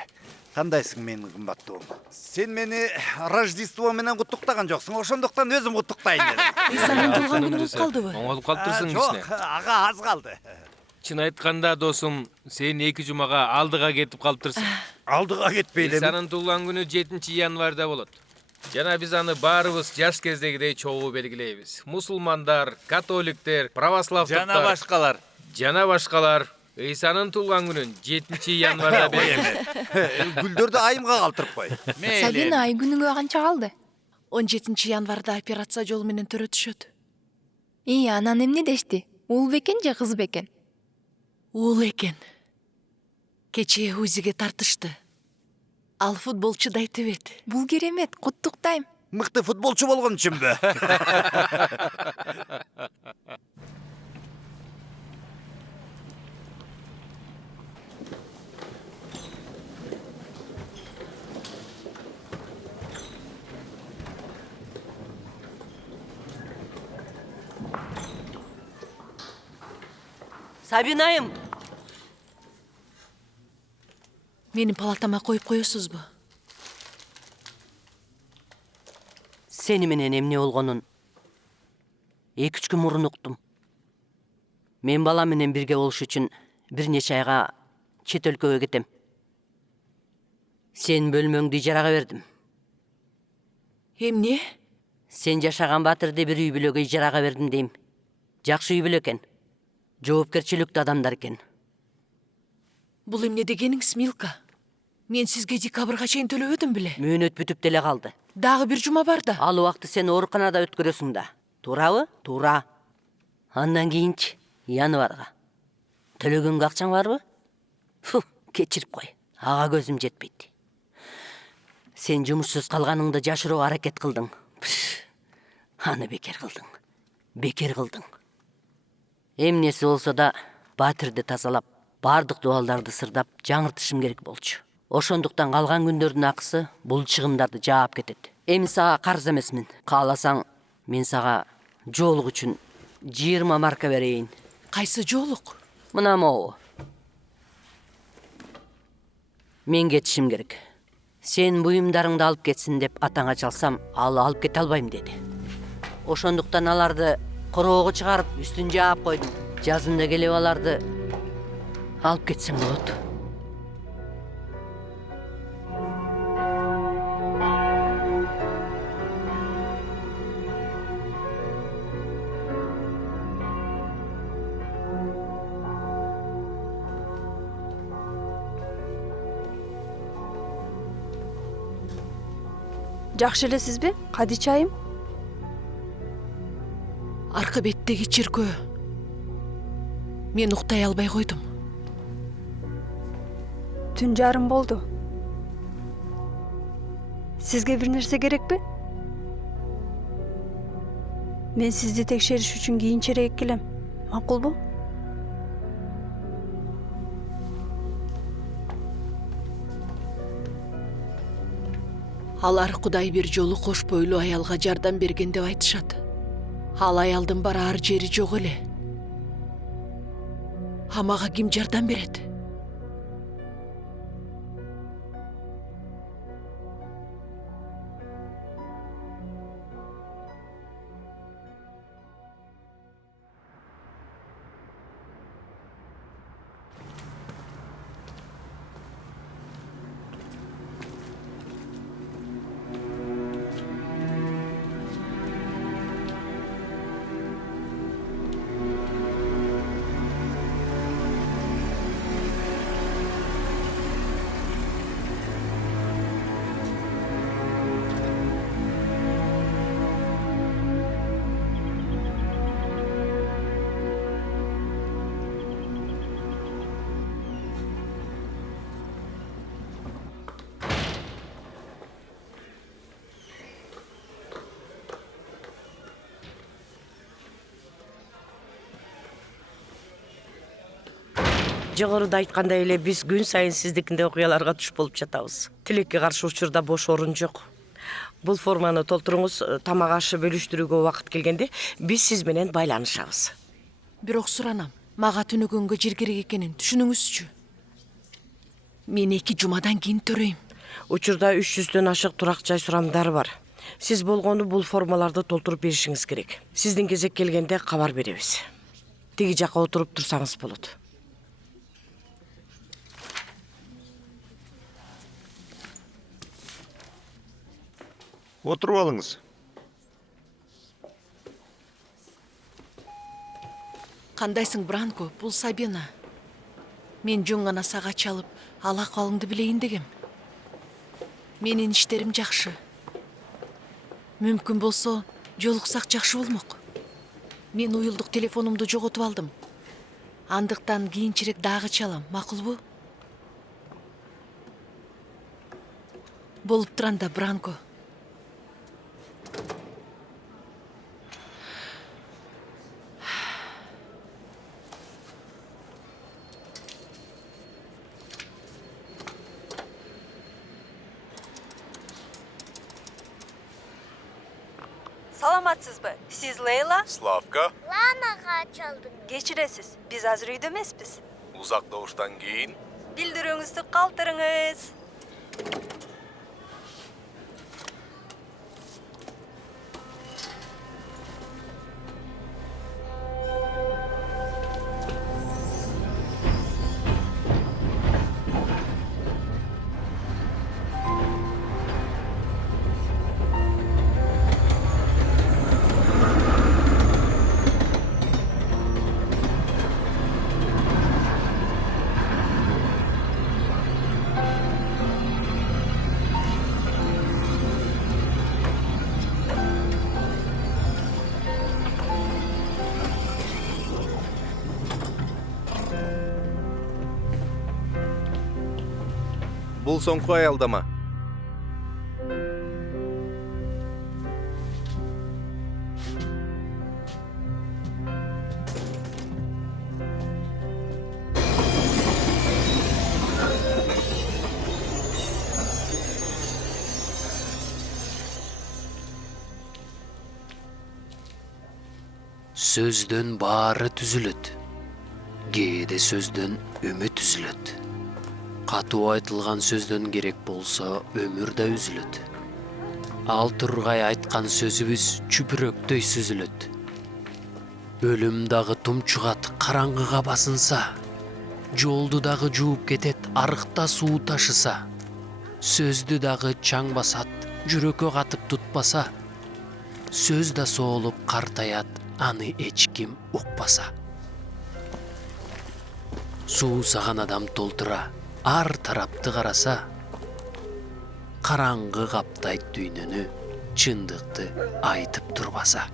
Кандайсың менин кымбаттуум? Сен мени Рождество менен куттуктаган жоксуң, ошондуктан өзүм куттуктайын дедим. Исанын туулган күнү болуп калдыбы? Оңолуп калыптырсың Жок, кичине. ага аз калды. Чын айтканда досум, сен 2 жумага алдыга кетип калыптырсың. Алдыга кетпейлеми. Исанын туулган күнү 7 январда болот. Жана биз аны баарыбыз жаш кездегидей чогуу белгилейбиз. Мусулмандар, католиктер, православдыктар жана башкалар Исанын туулган күнүн 7 январда белгилейт. Гүлдөрдү айымга калтырып кой. Сабина, ай күнүңө канча калды? 17 январда операция жолу менен төрөтүшөт. Анан эмне дешти? Уул бекен же кыз бекен? Уул экен. Кечээ УЗИге тартышты. Ал футболчу да айтыбет. Бул керемет, куттуктайм. Мыкты футболчу болгон үчүнбү? Сабинайым, Менин палатама коюп коесузбу? сени менен эмне болгонун 2-3 күн мурун уктум. Мен бала менен бирге болуш үчүн бир нече айга чет өлкөгө кетем. Сен бөлмөңдү ижарага бердим. Эмне? Сен жашаган Батырды бир үй бүлөгө ижарага бердим дейм. Жакшы үй бүлө экен. Жоопкерчиликтүү адамдар экен. Бул эмне дегениңиз, Милка? Мен сизге декабрга чейин төлөбөдүм беле? Мөөнөт бүтүп деле калды. Дагы бир жума бар да. Ал убакты сен ооруканада өткөрөсүң да. Туурабы? Туура. Андан кийинчи январга. Төлөгөнгө акчаң барбы? Фу, кечирип кой. Ага көзүм жетпейт. Сен жумушсуз калганыңды жашырууга аракет кылдың. Аны бекер кылдың. Бекер кылдың. Эмнеси болсо да Батырды тазалап, бардык дубалдарды сырдап жаңыртышым керек болчу. Ошондуктан калган күндөрдүн акысы бул чыгымдарды жаап кетет. Эми сага карыз эмесмин. Кааласаң, мен сага жоолук үчүн 20 марка берейин. Кайсы жоолук? Мына могу. Мен кетишим керек. Сен буюмдарыңды алып кетсин деп атаңа чалсам, ал алып кете албайм деди. Ошондуктан аларды короого чыгарып, үстүн жаап койдум. Жазында келип аларды алып кетсең болот. Жакшы элесизби, Кадича айым? Аркы беттеги чиркөө. Мен уктай албай койдум. Түн жарым болду. Сизге бир нерсе керекпи? Мен сизди текшериш үчүн кийинчерээк келем. Макулбу? Алар Кудай бир жолу кош бойлуу аялга жардам берген деп айтышат. Ал аялдын бараар жери жок эле. Мага ким жардам берет? Жогоруда айткандай эле биз күн сайын сиздикиндей окуяларга туш болуп жатабыз. Тилекке каршы учурда бош орун жок. Бул форманы толтуруңуз, тамак ашы бөлүштүрүүгө убакыт келгенде биз сиз менен байланышабыз. Бирок суранам, мага түнөгөнгө жер керек экенин түшүнүңүзчү. Мен 2 жумадан кийин төрөйм. Учурда 300дөн ашык турак жай сурамдары бар. Сиз болгону бул формаларды толтуруп беришиңиз керек. Сиздин кезек келгенде кабар беребиз. Тиги жакка отуруп турсаңыз болот. Отырып алыңыз. Кандайсың, Бранко? Бул Сабина. Мен жөн гана сага чалып, ал акыбалыңды билейин дегем. Менин иштерим жакшы. Мүмкүн болсо, жолуксак жакшы болмок. Мен уюлдук телефонумду жоготуп алдым. Андыктан кийинчерээк дагы чалам, макулбу? Болуп туранда, Бранко. Саламатсызбы? Сиз Лейла? Славка, Ланага чалдыңыз. Кечиресиз, биз азыр үйдө эмеспиз. узак добуштан кийин Билдирүүңүздү калтырыңыз. бул соңку аялдама. Сөздөн баары түзүлөт. Кээде сөздөн үмүт түзүлөт. Катуу айтылган сөздөн керек болсо өмүр да үзүлөт. Ал тургай айткан сөзүбүз чүпүрөктөй сүзүлөт. Өлүм дагы тумчугат караңгыга басынса, жолду дагы жууп кетет арыкта суу ташыса, сөздү дагы чаң басат, жүрөккө катып тутпаса, сөз да соолуп картаят, аны эч ким укпаса. Суусаган адам толтура, ар тарапты караса, караңгы каптайт дүйнөнү, чындыкты айтып турбаса.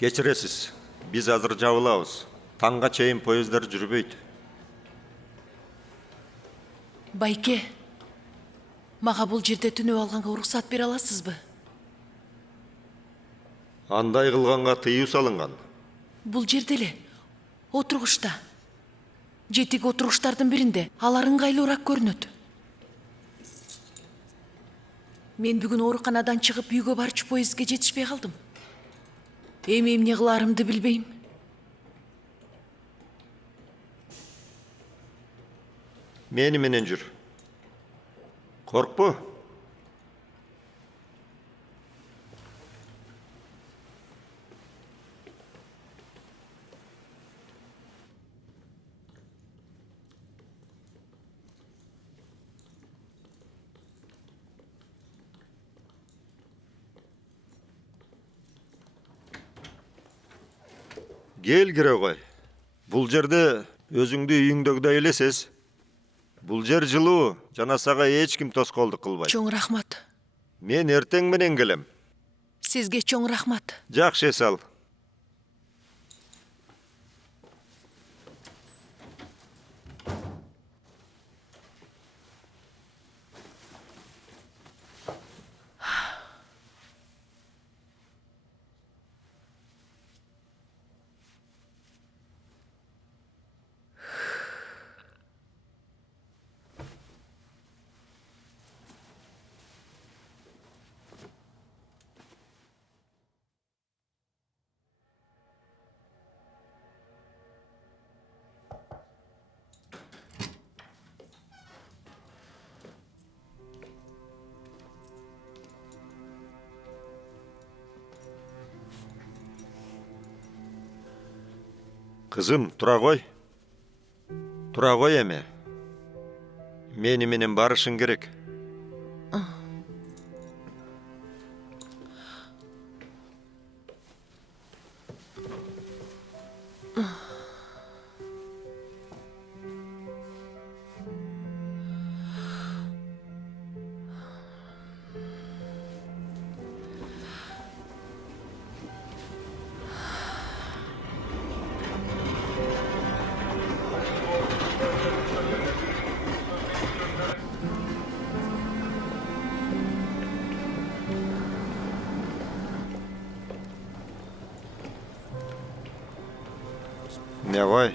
Geçiresiz. Biz hazır jabılabız. Tаңга чейин поездар жүрбөйт. Байке, мага бул жерде түнөп алганга уруксат бере аласызбы? Андай кылганга тыюу салынган. Бул жерде эле, отургучта. Жетик отургучтардын биринде, алар ыңгайлуураак көрүнөт. Мен бүгүн ооруканадан чыгып үйгө барчу поездге жетишпей калдым. Эми эмне кыларымды билбейм. Мени менен жүр. Коркпо. Кел кире кой. Бул жерде өзүңдү үйүңдөгүдөй элесиз. Бул жер жылуу, жана сага эч ким тоскоолдук кылбайт. Чоң рахмат. Мен эртең менен келем. Сизге чоң рахмат. Жакшы эс ал. Кызым, тура кой. Тура кой эми. Мени менен барышың керек. Ne vay?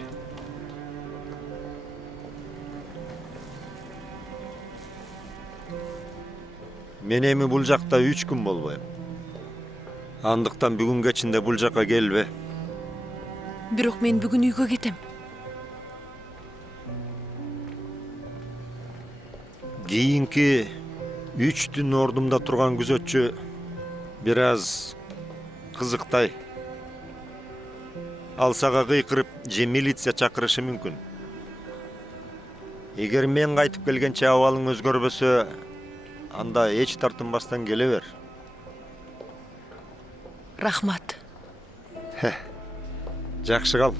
Мен эми бул жакта 3 күн болбойм. Андыктан бүгүнгө чейин бул жакка келбе. Бирок мен бүгүн үйгө кетем. Кийинки 3 түн ордумда турган күзөтчү бир аз кызыктай. Ал сага кыйкырып же милиция чакырышы мүмкүн. Эгер мен кайтып келгенче абалың өзгөрбөсө, анда эч тартынбастан келе бер. Рахмат. Жакшы кал.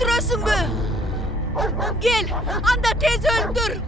öldürüyorsungu? Gel, anda tez öldür.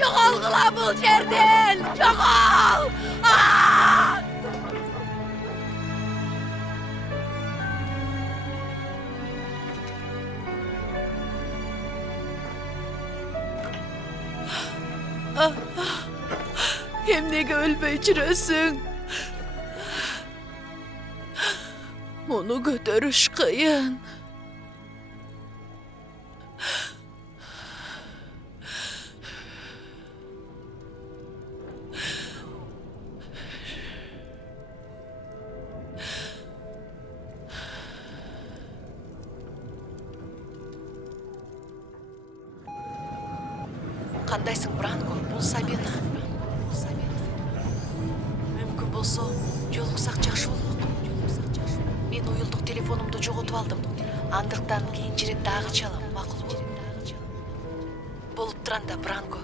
Çok algıla bul yerden, çok al. неге өлбөй жүрөсүң? Муну көтөрүш кыйын. Кандайсың, Бранко? Бул Сабина. Мүмкүн болсо, жолуксак жакшы болмок. Мен уюлдук телефонумду жоготуп алдым. Андыктан кийинчи ирет дагы чалам, макулбу? Болуп туранда, Бранко.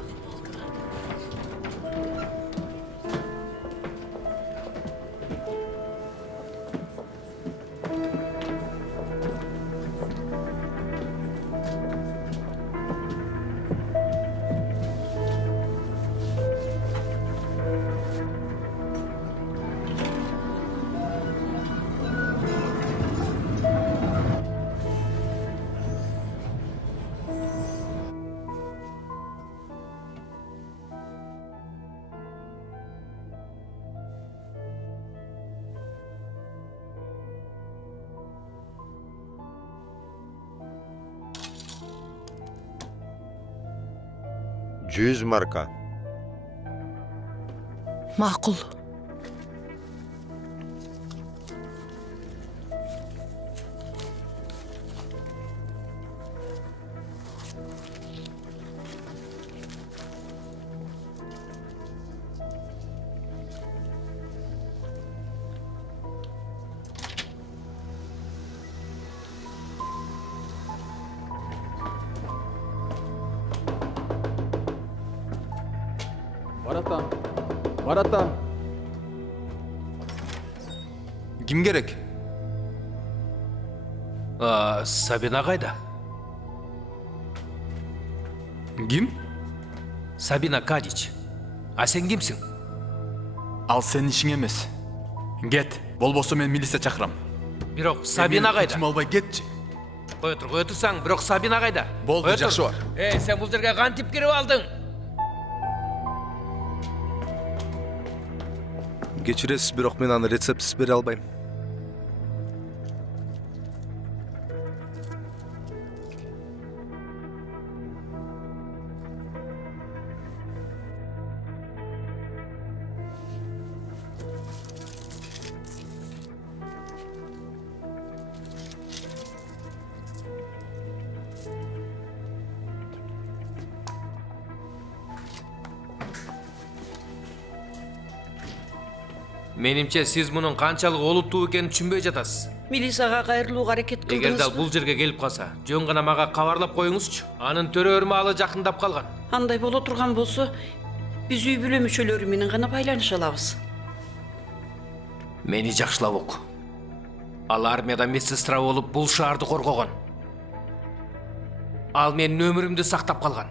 Жүз марка. Макул. Баратам. Ким керек? Сабина кайда? Ким? Сабина Кадич. А сен кимсиң? Ал сенин ишиң эмес. Кет, болбосо мен милиция чакырам. Бирок Сабина кайда? Ким албай кетчи. Кой турсаң, бирок Сабина кайда? Болду, жакшы бар. Сен бул жерге кантип кирип алдың? Кечиресиз, бирок мен аны рецептсиз бере албайм. Менимче сиз мунун канчалык олуттуу экенин түшүнбөй жатасыз. Милицияга кайрылууга аракет Эгер кылдыңыз. дал бул жерге келип калса, жөн гана мага кабарлап коюңузчу. Анын төрө ырмаалы жакындап калган. Андай боло турган болсо, биз үй бүлө мүчөлөрү менен гана байланыша алабыз. Мени жакшылап ук. Ал армияда медсестра болуп бул шаарды коргогон. Ал менин өмүрүмдү сактап калган.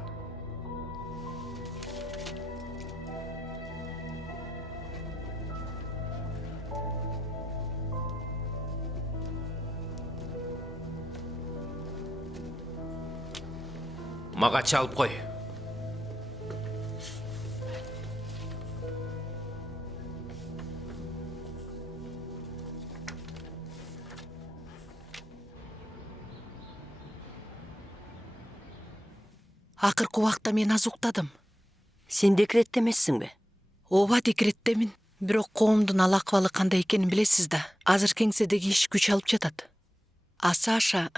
Мага чалып кой. Акыркы убакта мен аз уктадым. Сен декретте эмессиңби? Ооба, декреттемин. Бирок коомдун ал акыбалы кандай экенин билесиз да. Азыр кеңседеги иш күч алып жатат. А Саша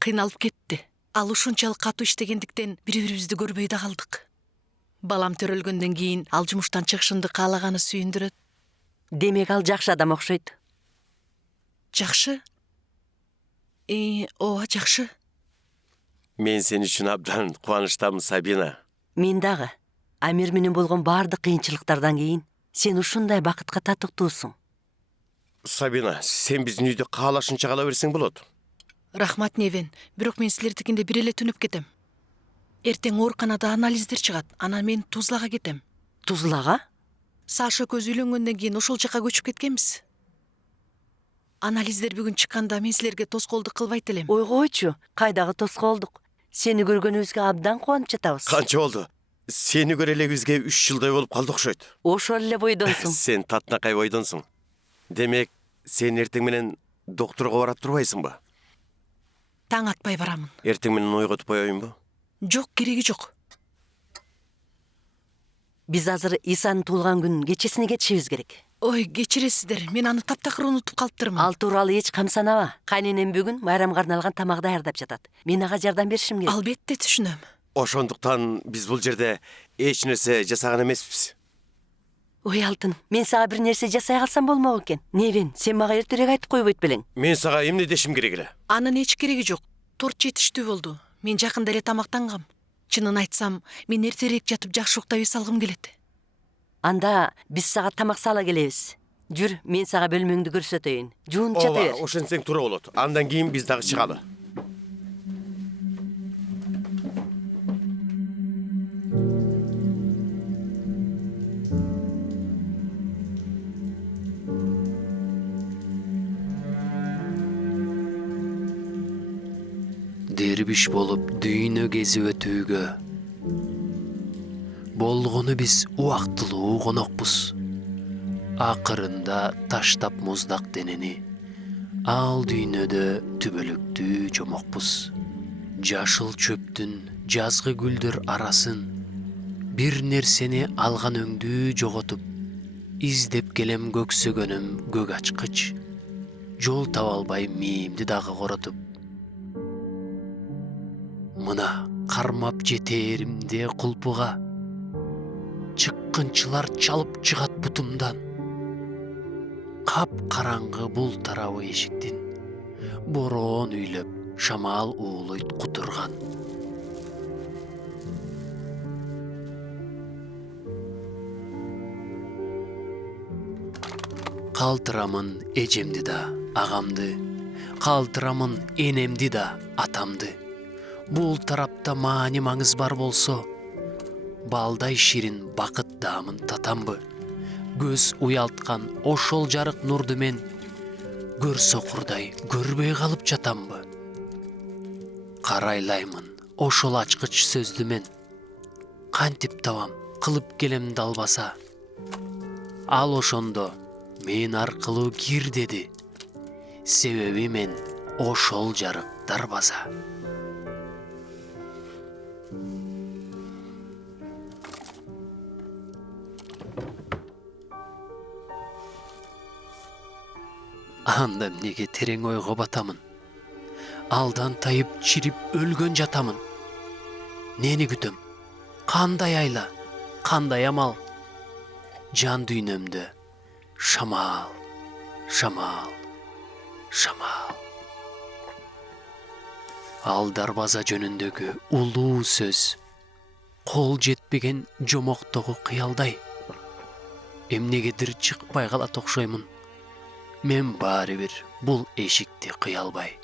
кыйналып кетти. Ал ушунчалык катуу иштегендиктен бири-бирибизди көрбөй да калдык. Балам төрөлгөндөн кийин ал жумуштан чыгышымды каалаганы сүйүндүрөт. Демек ал жакшы адам окшойт. Жакшы? Ооба, жакшы. Мен сен үчүн абдан кубанычтамын, Сабина. Мен дагы. Амир менен болгон баардык кыйынчылыктардан кийин сен ушундай бакытка татыктуусуң. Сабина, сен биздин үйдө каалашынча кала берсең болот. Рахмат, Невен. Бирок мен силердикинде бир эле түнөп кетем. Эртең ооруканада анализдер чыгат. Анан мен Тузлага кетем. Тузлага? Саша көз үйлөнгөндөн кийин ошол жака көчүп кеткенбиз. Анализдер бүгүн чыкканда мен силерге тоскоолдук кылбайт элем. Ой койчу, кайдагы тоскоолдук? Сени көргөнүбүзгө абдан кубанып жатабыз. Канча болду? Seni görele bizge 3 жылдай болуп калды окшойт. Ошол эле бойдонсуң. Сен татынакай бойдонсуң. Демек, сен эртең менен докторго барат турбайсыңбы? Таң атпай барамын. Эртең менен ойготуп коеюнбу? Жок, кереги жок. Биз азыр Исанын туулган күнүн кечесине кетишибиз керек. Ой, кечиресиздер. Мен аны таптакыр унутуп калыптырмын. Ал тууралуу эч камсанаба. Кайненем бүгүн майрамга арналган тамак даярдап жатат. Мен ага жардам беришим керек. Албетте түшүнөм. Ошондуктан биз бул жерде эч нерсе жасаган эмеспиз. Ой Алтын, мен сага бир нерсе жасай калсам болмок экен. Невен, сен мага эртерээк айтып койбойт белең. Мен сага эмне дешим керек эле? Анын эч кереги жок. Торт жетиштүү болду. Мен жакында эле тамактангам. Чынын айтсам, мен эртерээк жатып жакшы уктап эс алгым келет. Анда биз сага тамак сала келебиз. Жүр, мен сага бөлмөңдү көрсөтөйүн. Жуунуп жата бер. Ооба, ошентсең туура болот. Андан кийин биз дагы чыгалы. Дербиш болуп дүйнө кезип өтүүгө болгону биз убактылуу конокпуз. Акырында таштап муздак денени ал дүйнөдө түбөлүктүү жомокпуз. Жашыл чөптүн жазгы гүлдөр арасын бир нерсени алган өңдүү жоготуп, издеп келем көксөгөнүм көк ачкыч. Жол таба албай мээмди дагы коротуп. Мына кармап жетеримде кулпуга, чыккынчылар чалып чыгат бутумдан. Кап караңгы бул тарабы эшиктин, бороон үйлөп, шамал уулойт кутурган. Калтырамын эжемди да, агамды, калтырамын энемди да, атамды. Бул тарапта маани маңыз бар болсо, балдай ширин бакыт даамын татамбы. Көз уялткан ошол жарык нурду мен көр сокурдай көрбөй калып жатамбы. Карайлаймын ошол ачкыч сөздү мен, кантип табам кылып келем далбаса. Ал ошондо мен аркылуу кир деди, себеби мен ошол жарык дарбаза. Анда эмнеге терең ойго батамын? Алдан тайып чирип өлгөн жатамын. Нени күтөм? Кандай айла, кандай амал? Жан дүйнөмдө шамал, шамал, шамал. Ал дарбаза жөнүндөгү улуу сөз, кол жетпеген жомоктогу кыялдай. Эмнегедир чыкпай калат окшоймун. Мен баары бир бул эшикти кыя албай.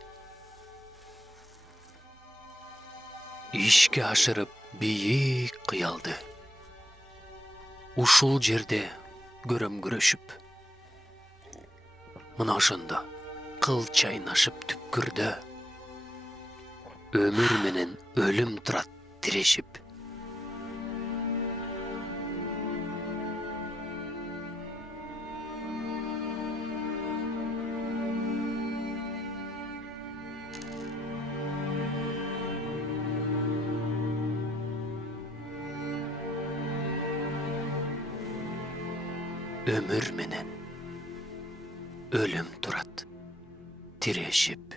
Ишке ашырып бийик кыялды. Ушул жерде көрөмгүрөшүп. Мына ошондо кыл чайнашып түпкүрдө. Өмүр менен өлүм турат тирешип. Өмүр менен өлүм турат тирешип.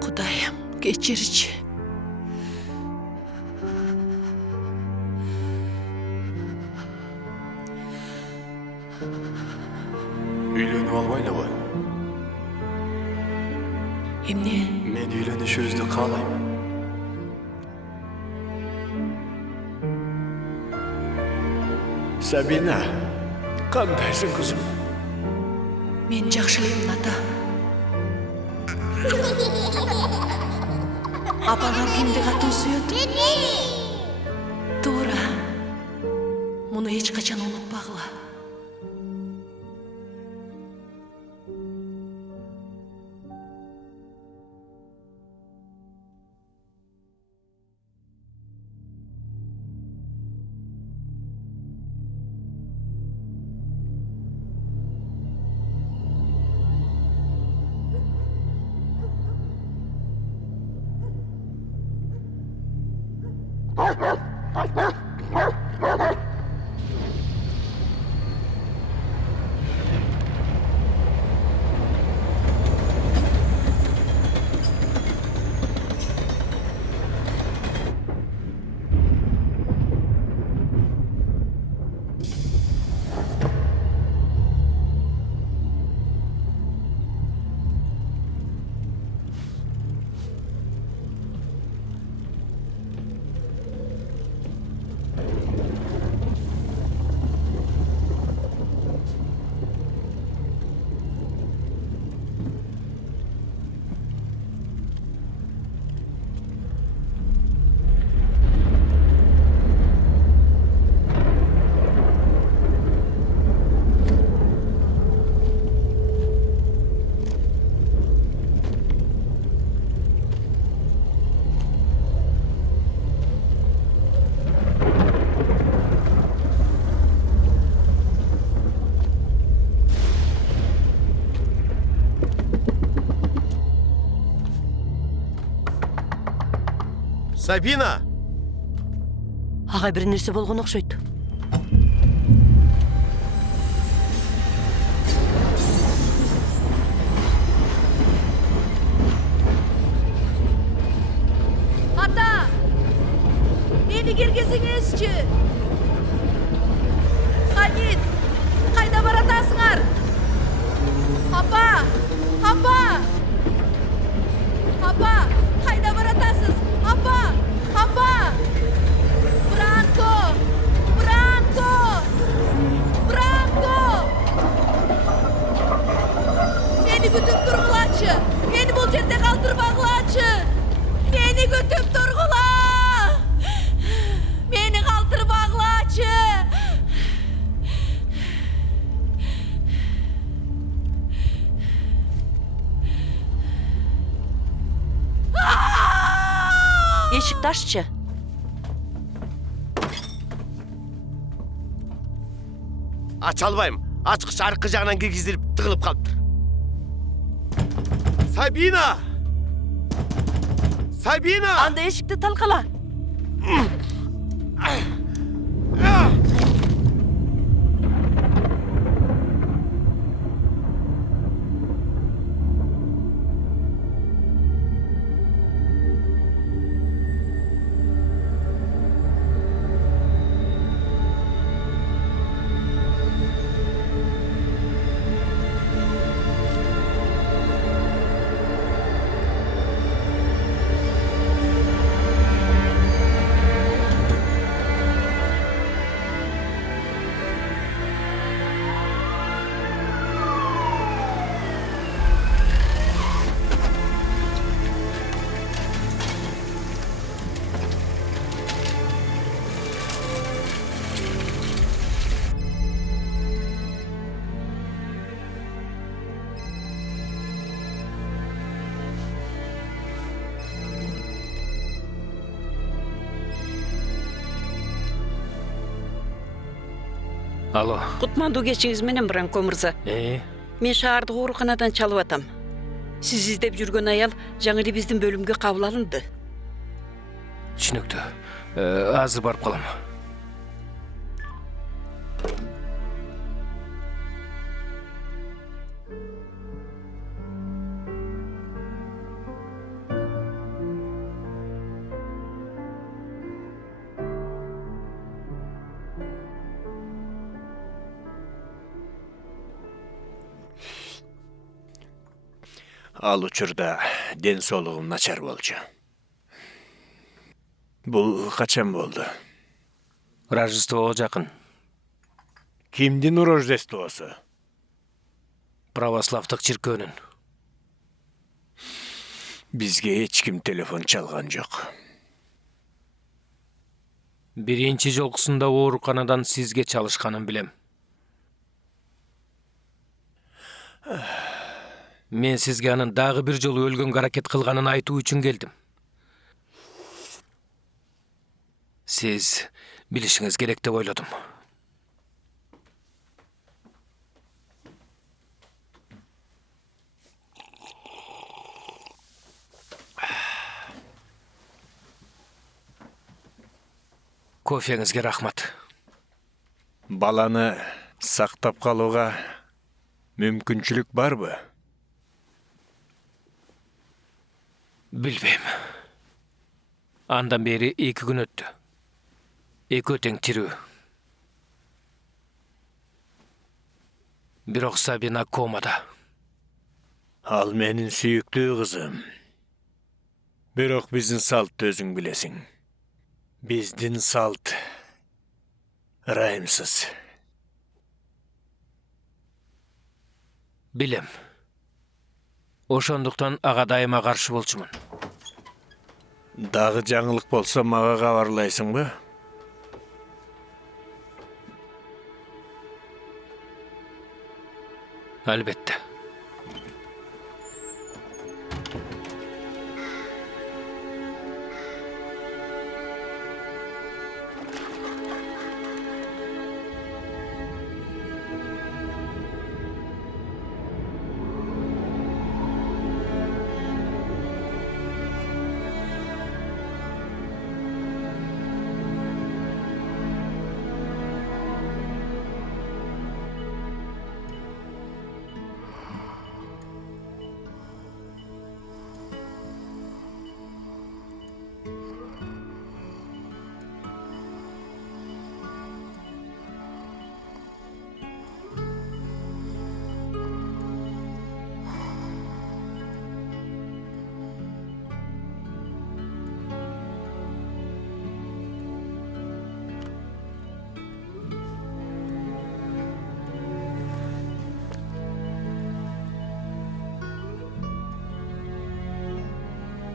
Кудайым, кечирчи. Үйлөнүп албайлыбы? Эмне? Мен үйлөнүшүбүздү каалайм. Сабина, кандайсың кызым? Мен жакшы элемин, ата. Апаңар кимди катуу сүйөт? Туура. Муну эч качан унутпагыла. Сабина! Ага бир нерсе болгон окшойт. Ата! Мени киргизиңизчи. Хамид, кайда баратасыңар? Апа! Апа! Апа, кайда баратасыз? Апа! Апа! Бранко! Бранко! Бранко! Meni күтүп тургулачы. Meni бул жерде калтырбагылачы. Meni күтүп тургула. Meni калтырбагылачы. Эшикти аччы. Aç albayım. Açkıç arka jagынан киргизилип тыгылып калыптыр. Сабина! Сабина! Анда эшикти талкала. Алло. Кутмандуу кечиңиз менен Бранко мырза. Мен шаардык ооруканадан чалып атам. Сиз издеп жүргөн аял жаңы эле биздин бөлүмгө кабыл алынды. Түшүнүктүү. Азыр барып калам. Ал учурда ден соолугум начар болчу. Бул качан болду? Рождествого жакын. Кимдин Рождествосу? Православдык чиркөөнүн. Бизге эч ким телефон чалган жок. Биринчи жолкусунда ооруканадан сизге чалышканын билем. Мен сизге анын дагы бир жолу өлгөнгө аракет кылганын айтуу үчүн келдим. Сиз билишиңиз керек деп ойлодум. Кофеңізге рахмат. Баланы сақтап қалуға мүмкіншілік барбы? Білбейм. Андан бері 2 күн өтті. Екеу тең тирүү. Бирок Сабина комада. Ал менин сүйүктүү кызым. Бирок биздин салт өзүң билесиң. Биздин салт ырайымсыз. Билем. Ошондуктан ага дайыма каршы болчумун. Дагы жаңылык болсо мага кабарлайсыңбы? Албетте.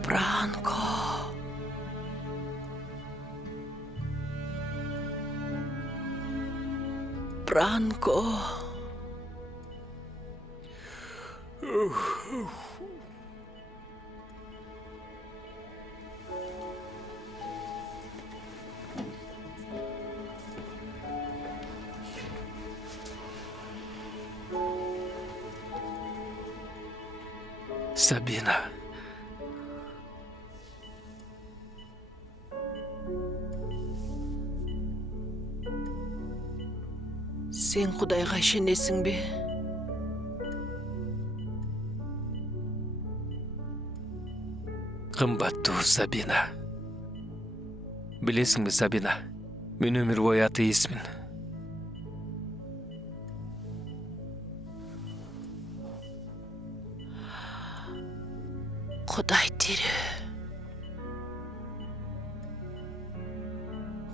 Branko. Branko. Sabina. Sen Kudayga işenesin be. Кымбаттуу Сабина. Билесиңби, Сабина? Мен өмүр бою атеистмин. Kuday tiri.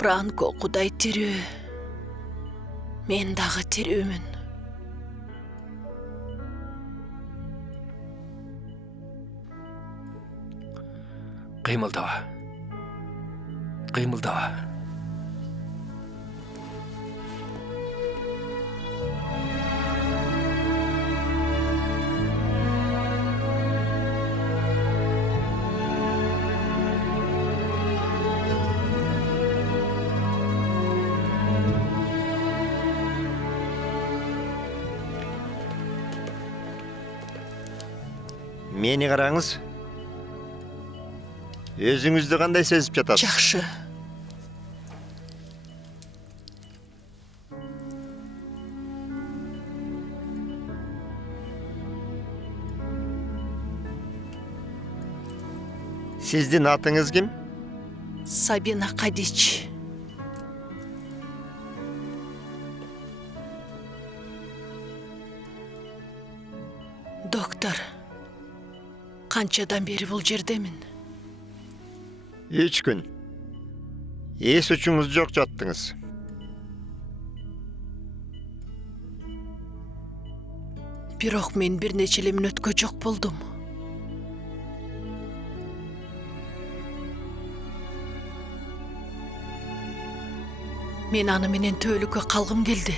Branko Kuday tiri. Men dagı tirүүмүн. Кыймылдаба. Кыймылдаба. Мени караңыз. Өзүңүздү кандай сезип жатасыз? Жакшы. Сиздин атыңыз ким? Сабина Кадич. Доктор, канчадан бери бул жердемин? 3 күн. Эс учуңуз жок жаттыңыз. Бирок мен бир нече эле мүнөткө жок болдум. Мен аны менен төөлүккө калгым келди.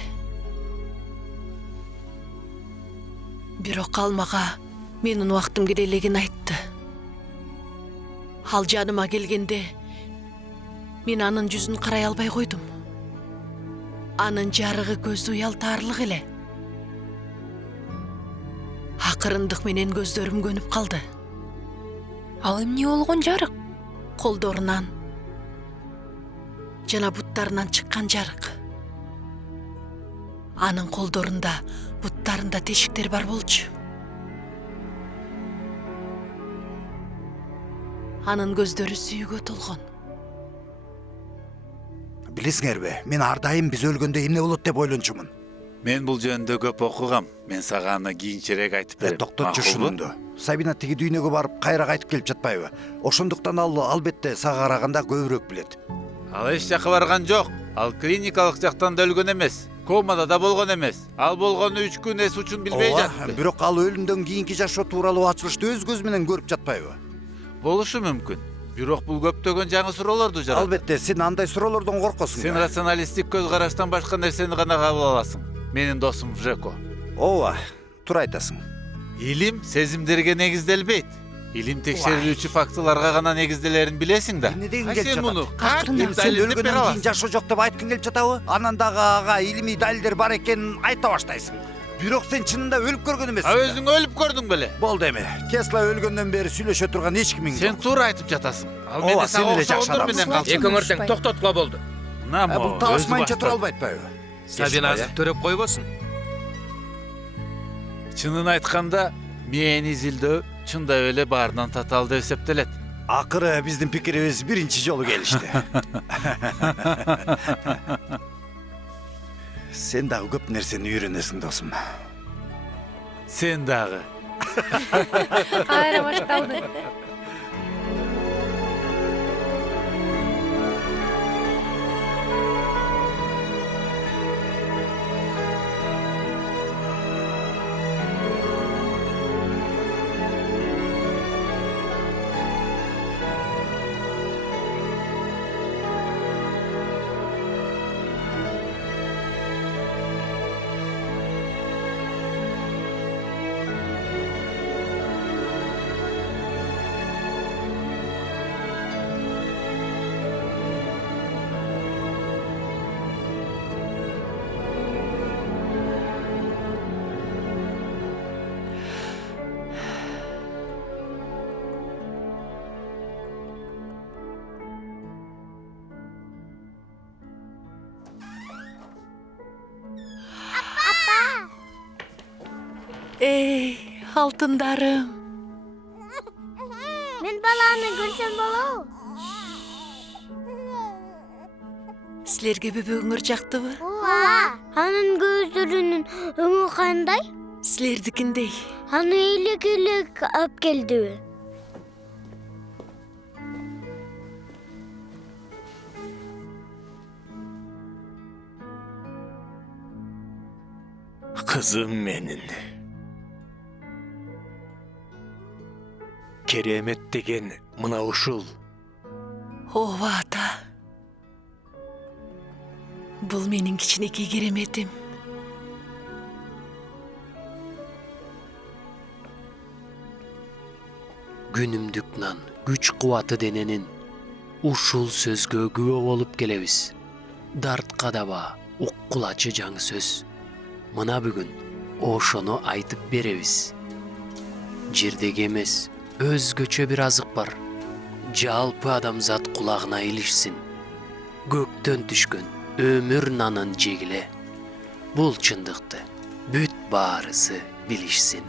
Бирок ал мага менин убактым келе элегин айтты. Ал жаныма келгенде мен анын жүзүн карай албай койдум. Анын жарыгы көздү уялтаарлык эле. Акырындык менен көздөрүм көнүп калды. Ал эмне болгон жарык? Колдорунан жана буттарынан чыккан жарык. Анын колдорунда, буттарында тешиктер бар болчу. Анын көздөрү сүйүүгө толгон. Билесиңерби, мен ар дайым биз өлгөндө эмне болот деп ойлончумун. Мен бул жөнүндө көп окугам. Мен сага аны кийинчерээк айтып берем. Токтотчу ушунунду. Сабина тиги дүйнөгө барып кайра кайтып келип жатпайбы? Ошондуктан ал албетте сага караганда көбүрөөк билет. Ал эч жака барган жок. Ал клиникалык жактан да өлгөн эмес. Комада да болгон эмес. Ал болгону 3 күн эс учун билбей жатты. Бирок ал өлүмдөн кийинки жашоо тууралуу ачылышты өз көзү менен көрүп жатпайбы? Болушу мүмкүн. Бирок бул көптөгөн жаңы суроолорду жаратат. Албетте, сен андай суроолордон коркосуң. Сен рационалисттик көз караштан башка нерсени гана кабыл аласың. Менин досум Жеко. Ооба, туура айтасың. Илим сезимдерге негизделбейт. Илим текшерилүүчү фактыларга гана негизделерин билесиң да. Эмне деген келип Сен муну Акырында сен өлгөндөн кийин жашоо жок деп айткың келип жатабы? Анан дагы ага илимий далилдер бар экенин айта баштайсың. Бирок сен чынында өлүп көргөн эмессиң. Өзүң өлүп көрдүң беле? Болду эми. Тесла өлгөндөн бери сүйлөшө турган эч кимиң жок. Сен туура айтып жатасың. Ал Ооба, менде сен сага эле жакшы окшогондор менен адамсың. калчу. Экөөңөр тең токтоткула болду. Бул талашмайынча тура албайтпайбы? Сабина азыр төрөп койбосун. Чынын айтканда, мени изилдөө чындап эле баарынан татаал деп эсептелет. Акыры биздин пикирибиз биринчи жолу келишти. Сен дагы көп нерсени үйрөнөсүң, досум. Сен дагы. Кайра башталды. Эй, алтындарым. Мен баланы көрсем болобу? Силерге бөбөгүңөр жактыбы? Ооба. Анын көздөрүнүн өңү кандай? Силердикиндей. Аны элек алып келдиби? Kızım menin. Keremet деген мына ушул. Ооба ата. Бул менин кичинекей кереметим. Күнүмдүк нан, күч кубаты дененин ушул сөзгө күбө болуп келебиз. Дартка даба, уккулачы жаңы сөз. Мына бүгүн ошону айтып беребиз. Жердеги эмес, өзгөчө бир азык бар. Жалпы адамзат кулагына илишсин. Көктөн түшкөн өмүр нанын жегиле. Бул чындыкты бүт баарысы билишсин.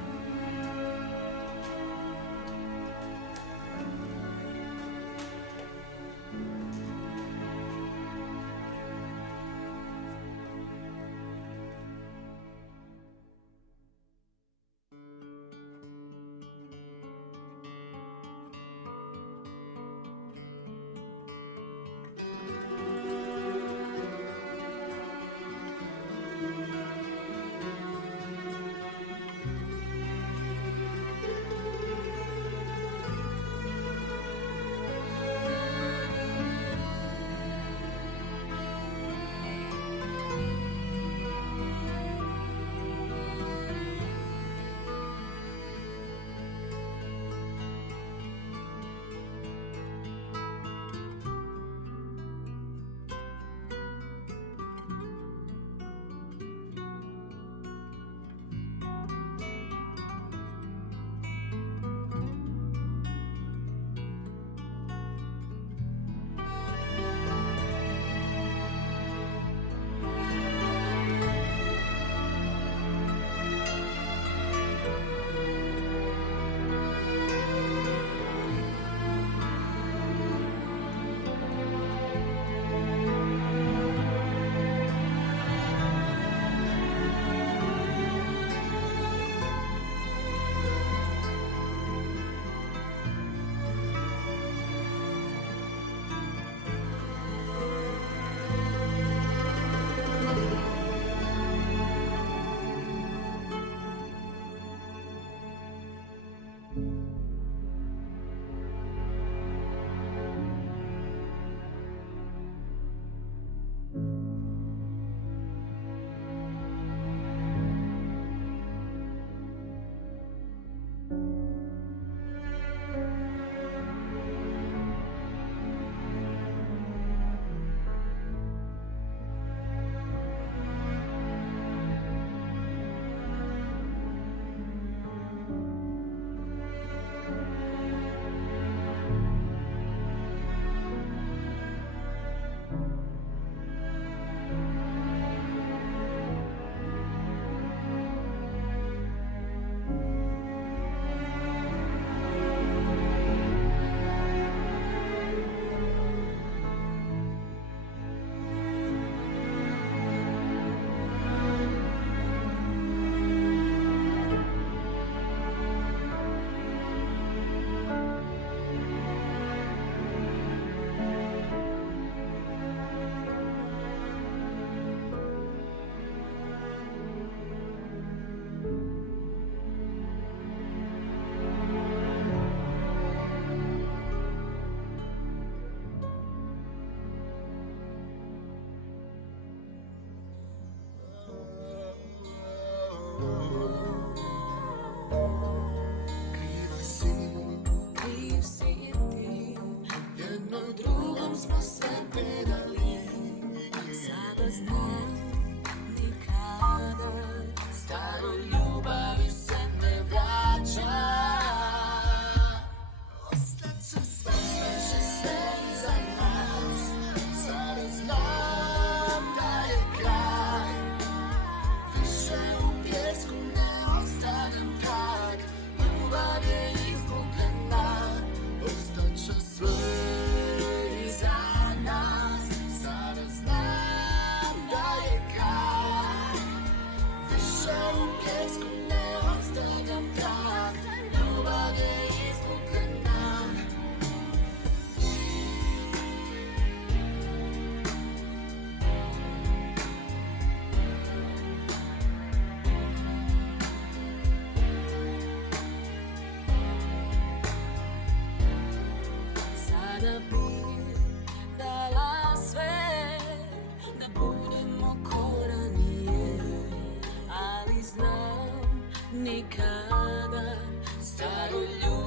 Sada da sve da budemo koranije, ali znam nikada staru ljubav